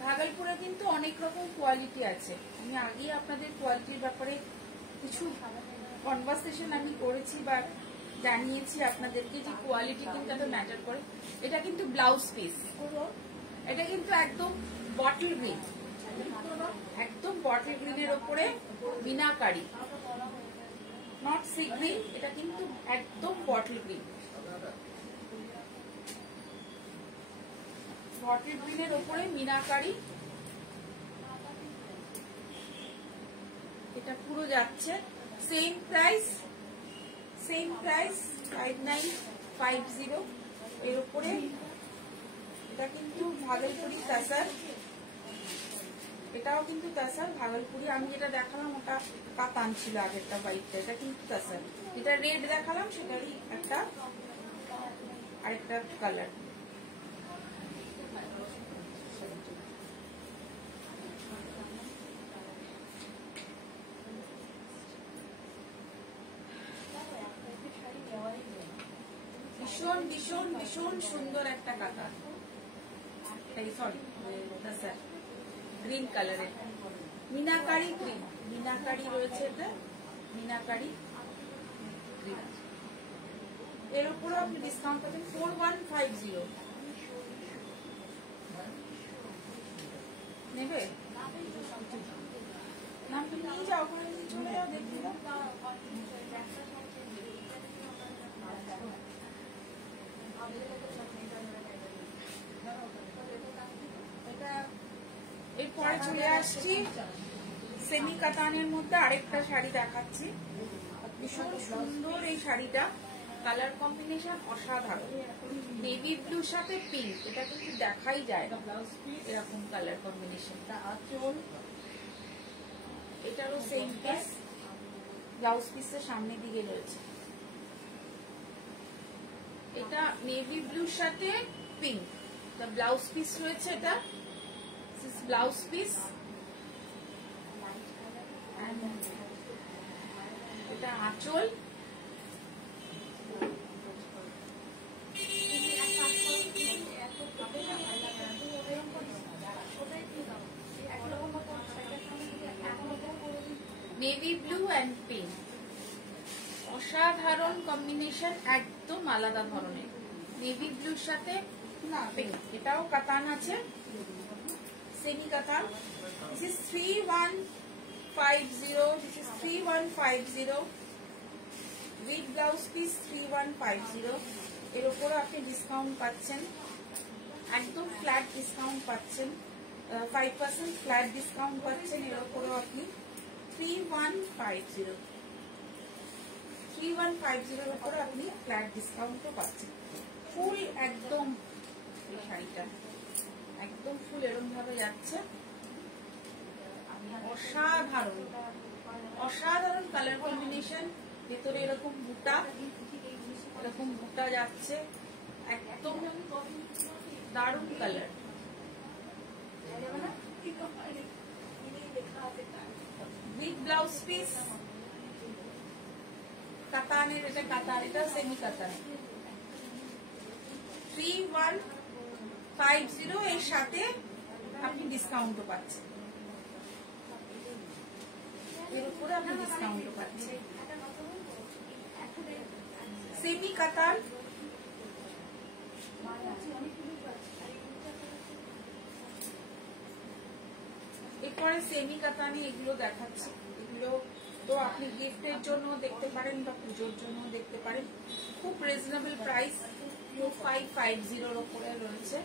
ভাগলপুরে কিন্তু অনেক রকম কোয়ালিটি আছে, আমি আগেই আপনাদের কোয়ালিটির ব্যাপারে কিছু কনভারসেশন আমি করেছি বা জানিয়েছি আপনাদেরকে, যে কোয়ালিটি কিন্তু একটা ম্যাটার করে। এটা কিন্তু ব্লাউজ পিস, এটা কিন্তু একদম বটল গ্রিন, একদম বটল গ্রিনের ওপরে মিনাকারি, নট সি গ্রিন, এটা কিন্তু একদম বটল গ্রিন। বটল গ্রিনের ওপরে মিনাকারি, এটা পুরো যাচ্ছে। সেম প্রাইস 5950 এর উপরে। এটা কিন্তু ভাগলপুরি তাসার, এটাও কিন্তু তাসার ভাগলপুরি। আমি যেটা দেখালাম ওটা কাতান ছিল আগেরটা হোয়াইটটা, এটা কিন্তু তাসার। যেটা রেড দেখালাম সেটারই একটা আরেকটা কালার। ভীষণ ভীষণ ভীষণ সুন্দর একটা কাতান, সরি তাসার, গ্রিন কালারের মিনাকারি গ্রিন, মিনাকারি রয়েছে, এটা মিনাকারি গ্রিন। এর উপরও আপনি ডিসকাউন্ট পাবেন 4150। নেবে না, তুমি নিয়ে যাও, ওখানে চলে যাও, দেখি না। এরপরে চলে আসছি সেমি কাতানের মধ্যে আরেকটা শাড়ি দেখাচ্ছি। ভীষণ সুন্দর এই শাড়িটা, কালার কম্বিনেশন অসাধারণ। নেভি ব্লুর সাথে পিঙ্ক, এটা কিন্তু দেখাই যায় না এরকম কালার কম্বিনেশনটা। আঁচল, এটারও সেম পিস, ব্লাউজ পিসের সামনের দিকে রয়েছে। এটা নেভি ব্লুর সাথে পিঙ্ক, ব্লাউজ পিস রয়েছে। এটা ব্লাউজ পিস, এটা আঁচল। নেভি ব্লু অ্যান্ড পিঙ্ক, অসাধারণ কম্বিনেশন, একদম আলাদা ধরনের। নেভি ব্লুর সাথে পিঙ্ক, এটাও কাতান আছে, সেমি কাতান। This is 3150, this is 3150 with blouse piece 3150। এর উপরে আপনি ডিসকাউন্ট পাচ্ছেন, একদম ফ্ল্যাট ডিসকাউন্ট পাচ্ছেন, 5% ফ্ল্যাট ডিসকাউন্ট পাচ্ছেন। এর উপরেও আপনি 3150, 3150 এর উপরে আপনি ফ্ল্যাট ডিসকাউন্টও পাচ্ছেন। ফুল একদম, এই শাড়িটা একদম ফুল এরকম ভাবে যাচ্ছে, অসাধারণ অসাধারণ কালার কম্বিনেশন। ভেতরে এরকম বুটা, এরকম বুটা যাচ্ছে, একদম দারুণ কালার। উইথ ব্লাউজ পিস, কাতানের, এটা কাতান, এটা সেমি কাতান। 3150, এর সাথে আপনি ডিসকাউন্টও পাচ্ছেন, এর উপরে আপনি ডিসকাউন্টও পাচ্ছেন। সেমি কাতান, এরপরে সেমি কাতানি এগুলো দেখাচ্ছি। এগুলো তো আপনি গিফটের জন্য দেখতে পারেন বা পুজোর জন্য দেখতে পারেন। খুব রিজনেবল প্রাইস, 2550 এর উপরে রয়েছে।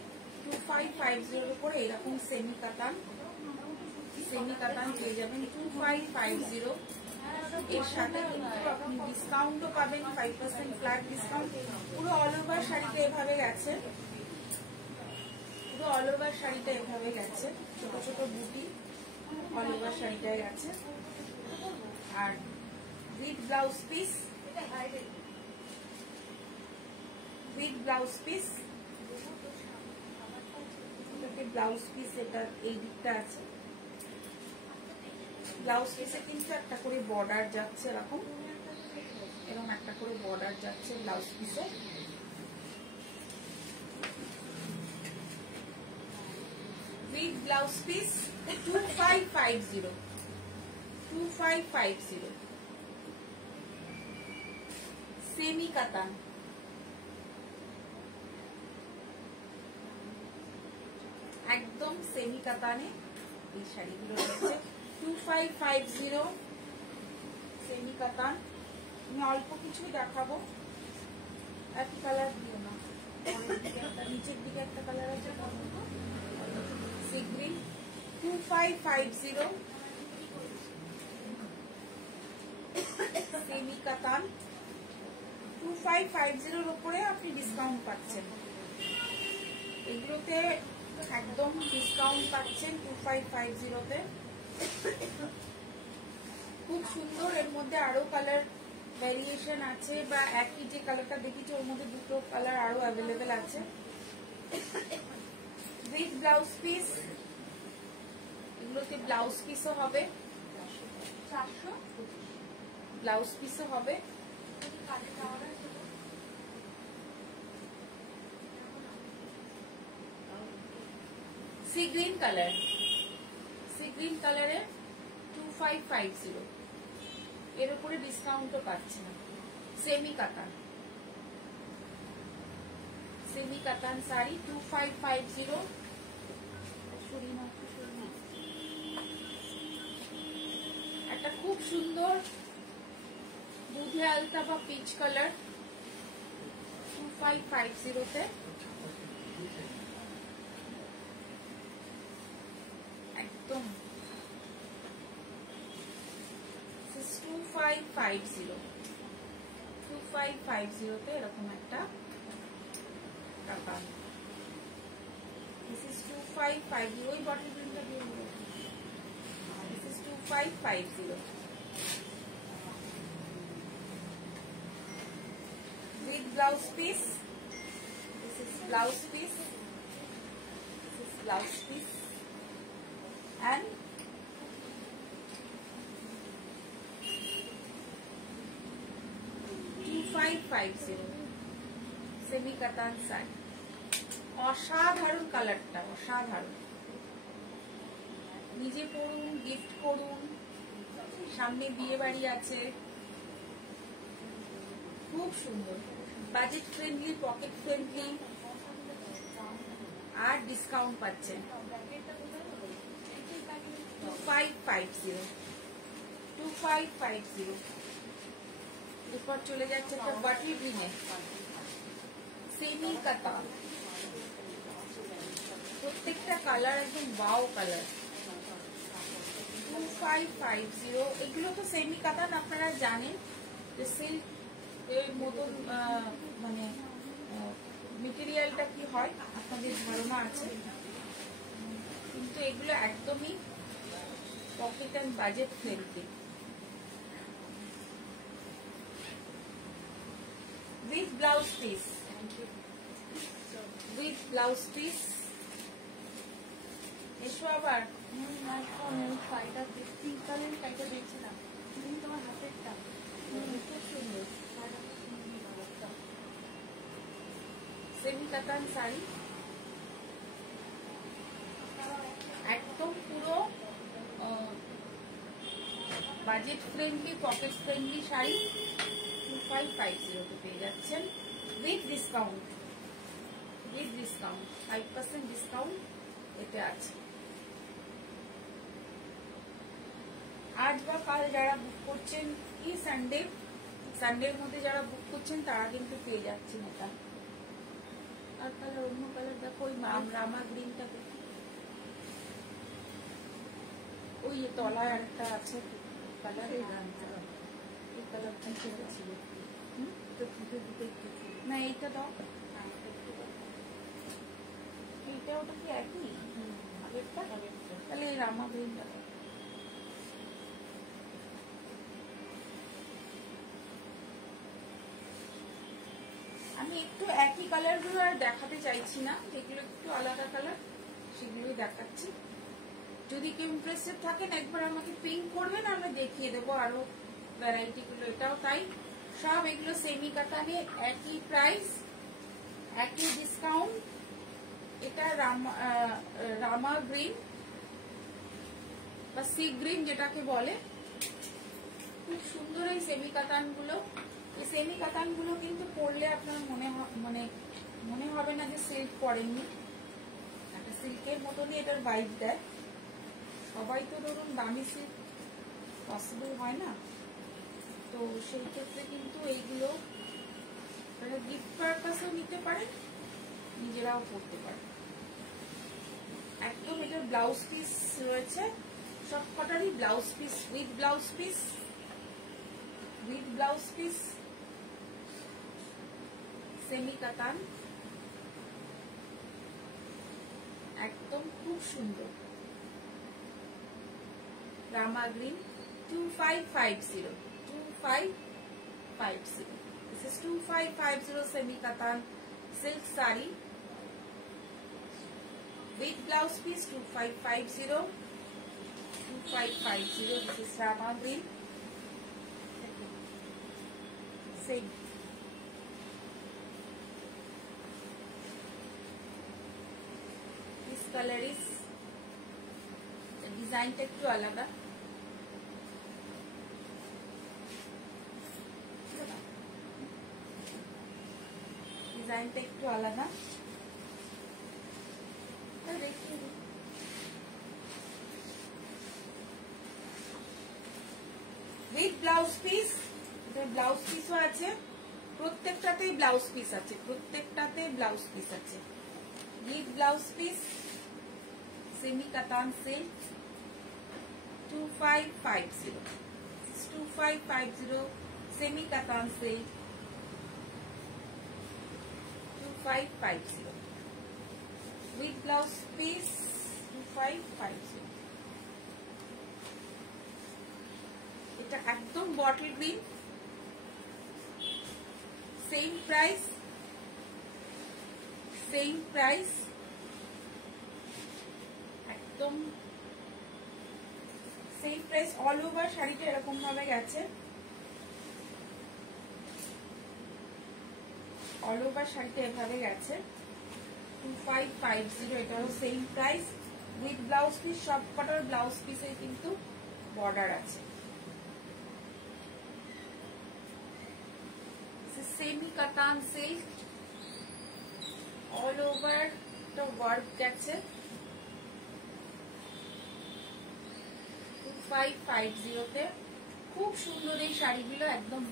2550 এর উপরে এরকম সেমি কাতান পেয়ে যাবেন 2550। এর সাথে কিন্তু আপনি ডিসকাউন্টও পাবেন, 5% ফ্ল্যাট ডিসকাউন্ট। পুরো অল ওভার শাড়িটা এভাবে গেছে, পুরো অল ওভার শাড়িটা এভাবে গেছে, ছোট ছোট বুটি অল ওভার শাড়িটায় গেছে। আর with blouse piece, with blouse piece, blouse piece এটা এই দিকটা আছে। ব্লাউজ পিসে কিন্তু একটা করে বর্ডার যাচ্ছে, এরকম এরকম একটা করে বর্ডার যাচ্ছে ব্লাউজ পিসে। With blouse piece 2550, 2550 semi katan. একদম সেমি কাতানে এই শাড়িগুলো রয়েছে 2550 সেমি কাতান। আমি অল্প কিছু দেখাবো, একই কালার দিও না, নিচের দিকে একটা কালার আছে সি গ্রিন। 2550 সেমি কাতান, 2550 এর উপরে আপনি ডিসকাউন্ট পাচ্ছেন। এগুলোতে একদম ডিসকাউন্ট পাচ্ছেন 2550-তে। খুব সুন্দর, এর মধ্যে আরো কালার ভ্যারিয়েশন আছে, বা একই যে কালারটা দেখিয়েছি ওর মধ্যে দুটো কালার আরো অ্যাভেলেবেল আছে। উইথ ব্লাউজ পিস, এগুলোতে ব্লাউজ পিসও হবে, 400 ব্লাউজ পিসও হবে। Sea green colour, sea green কালারে 2550, এর উপরে ডিসকাউন্টও পাচ্ছে না। সেমি কাতান, সেমি কাতান শাড়ি 2550। একটা খুব সুন্দর দুধে আলতা বা পিচ কালার 2550-তে। একদম 2550, 2550 তে এরকম একটা কাতান। This is 2550, ওই বটল গ্রিনটা দিয়ে দেবো। This is 2550 with blouse piece. This is blouse piece. This is blouse piece and 2550 semi কাতান শাড়ি। অসাধারণ কালারটা, অসাধারণ। নিজে পরুন, গিফট করুন, সামনে বিয়ে বাড়ি আছে, খুব সুন্দর, বাজেট ফ্রেন্ডলি, পকেট ফ্রেন্ডলি, আর ডিসকাউন্ট পাচ্ছেন। 2550 এরপর চলে যাচ্ছে একটা বাটল গ্রিনে সেমি কাতান। প্রত্যেকটা কালার একদম ওয়াও কালার। 2550 এগুলো তো সেমি কাতান, আপনারা জানেন যে সিল্ক এর মতন মানে মেটেরিয়ালটা কি হয় আপনাদের ধারণা আছে, কিন্তু এগুলো একদমই pocket and budget friendly. With blouse piece. With blouse piece. এসো আবার। শাড়িটা পিঙ্ক কালারের শাড়িটা দেখছিলাম, তোমার হাতেরটা খুব সুন্দর। সেমি কাতান শাড়ি, একদম পুরো budget friendly, pocket friendly sari 2550 তে পেয়ে যাচ্ছেন with discount. With discount 5% discount এতে আছে। আজ বা কাল যারা বুক করছেন, কি সানডের মধ্যে যারা বুক করছেন তারা কিন্তু পেয়ে যাচ্ছেন এটা। আর কালার, অন্য কালার দেখো, ওই রামা গ্রিনটা ওই তলায় একটা আছে কালার, এই কালারটা ছিল না, এইটা দাও। এইটা ওটা কি একই আগেরটা? তাহলে এই রামা গ্রিনটা দাও। আমি একটু একই কালার গুলো আর দেখাতে চাইছি না, যেগুলো একটু আলাদা কালার সেগুলোই দেখাচ্ছি। যদি কেউ ইন্টারেস্টেড থাকেন একবার আমাকে পিং করবেন, আমরা দেখিয়ে দেবো আরো ভ্যারাইটি গুলো। এটাও তাই, সব এগুলো সেমি কাতানে, একই প্রাইস, একই ডিসকাউন্ট। এটা রামা গ্রিন বা সি গ্রিন যেটাকে বলে, খুব সুন্দর এই সেমি কাতান গুলো। এই সেমি কাতান গুলো কিন্তু পরলে আপনার মনে হবে না যে সিল্ক পরেননি, একটা সিল্কের মতনই এটার ভাইব দেয়। সবাই তো ধরুন দামি সিল্ক পসিবল হয় না, তো সেই ক্ষেত্রে কিন্তু এইগুলো গিফট পারপাসেও নিতে পারেন, নিজেরাও পরতে পারেন। একদম এটার ব্লাউজ পিস রয়েছে, সব কটারই blouse piece, with blouse piece, with blouse piece semi katan, একদম খুব সুন্দর। Rama green 2550 2550 This is 2550 semi katan silk sari with blouse piece 2550 This is Rama green. Same. This color is design টা একটু আলাদা। ডিজাইনটা একটু আলাদা, উইথ ব্লাউজ পিস। ব্লাউজ পিসও আছে, প্রত্যেকটাতেই ব্লাউজ পিস আছে, প্রত্যেকটাতে ব্লাউজ পিস আছে। With blouse piece semi katan silk 2550 2550 semi katan silk 2550 with blouse piece 2550 এটা একদম বটল গ্রিন সেম প্রাইস একদম সেম প্রাইস অল ওভার শাড়িটা এরকম ভাবে গেছে অল ওভার শাড়িটা এভাবে গেছে 2550 এটাও same price with blouse piece সব কটার ব্লাউজ পিসে কিন্তু বর্ডার আছে semi katan silk all over তো ওয়ার্ক গেছে 2550 তে খুব সুন্দর এই শাড়িগুলো একদম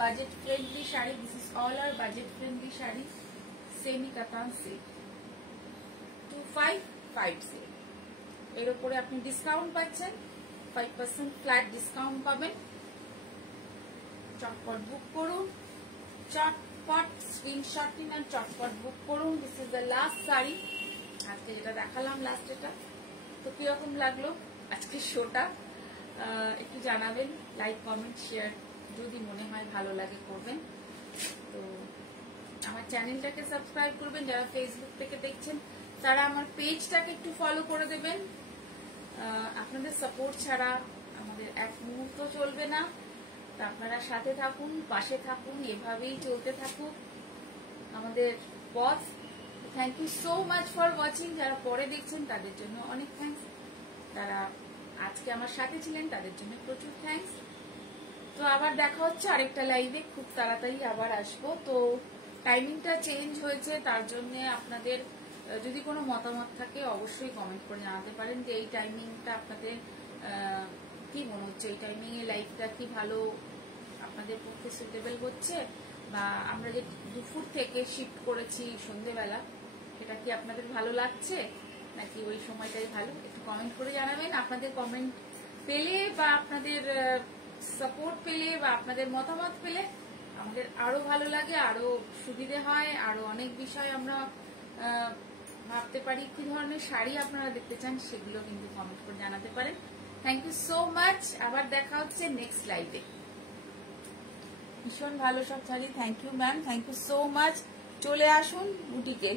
budget friendly sari this is all our budget friendly sari semi katan silk 2550 এর উপরে আপনি ডিসকাউন্ট পাচ্ছেন 5% ফ্ল্যাট ডিসকাউন্ট পাবেন চটপট বুক করুন চটপট স্ক্রিনশট নিন আর চটপট বুক করুন this is the last sari আজকে যেটা দেখালাম লাস্ট এটা তো কিরকম লাগলো আজকে শোটা একটু জানাবেন লাইক কমেন্ট শেয়ার যদি মনে হয় ভালো লাগে করবেন তো আমার চ্যানেলটাকে সাবস্ক্রাইব করবেন যারা ফেসবুক থেকে দেখছেন তারা আমার পেজটাকে একটু ফলো করে দেবেন আপনাদের সাপোর্ট ছাড়া আমাদের এক মুহূর্ত চলবে না তা আপনারা সাথে থাকুন পাশে থাকুন এভাবেই চলতে থাকুক আমাদের পথ thank you so much for watching যারা পরে দেখছেন তাদের জন্য অনেক থ্যাঙ্কস যারা আজকে আমার সাথে ছিলেন তাদের জন্য প্রচুর থ্যাঙ্কস তো আবার দেখা হচ্ছে আরেকটা লাইভে খুব তাড়াতাড়ি আবার আসবো তো টাইমিংটা চেঞ্জ হয়েছে তার জন্য আপনাদের যদি কোনো মতামত থাকে অবশ্যই কমেন্ট করে জানাতে পারেন যে এই টাইমিংটা আপনাদের কি মনে হচ্ছে এই টাইমিং এ লাইফটা কি ভালো আপনাদের পক্ষে সুটেবল হচ্ছে বা আমরা যে দুপুর থেকে শিফট করেছি সন্ধ্যেবেলা সেটা কি আপনাদের ভালো লাগছে নাকি ওই সময়টাই ভালো একটু কমেন্ট করে জানাবেন আপনাদের কমেন্ট পেলে বা আপনাদের সাপোর্ট পেলে বা আপনাদের মতামত পেলে আমাদের আরো ভালো লাগে আরো সুবিধে হয় আরো অনেক বিষয় আমরা ভাবতে পারি কি ধরনের শাড়ি আপনারা দেখতে চান সেগুলো কিন্তু কমেন্ট করে জানাতে পারেন থ্যাংক ইউ সো মাচ আবার দেখা হচ্ছে নেক্সট লাইভে ভীষণ ভালো সব sari thank you ma'am thank you so much চলে আসুন বুটিকে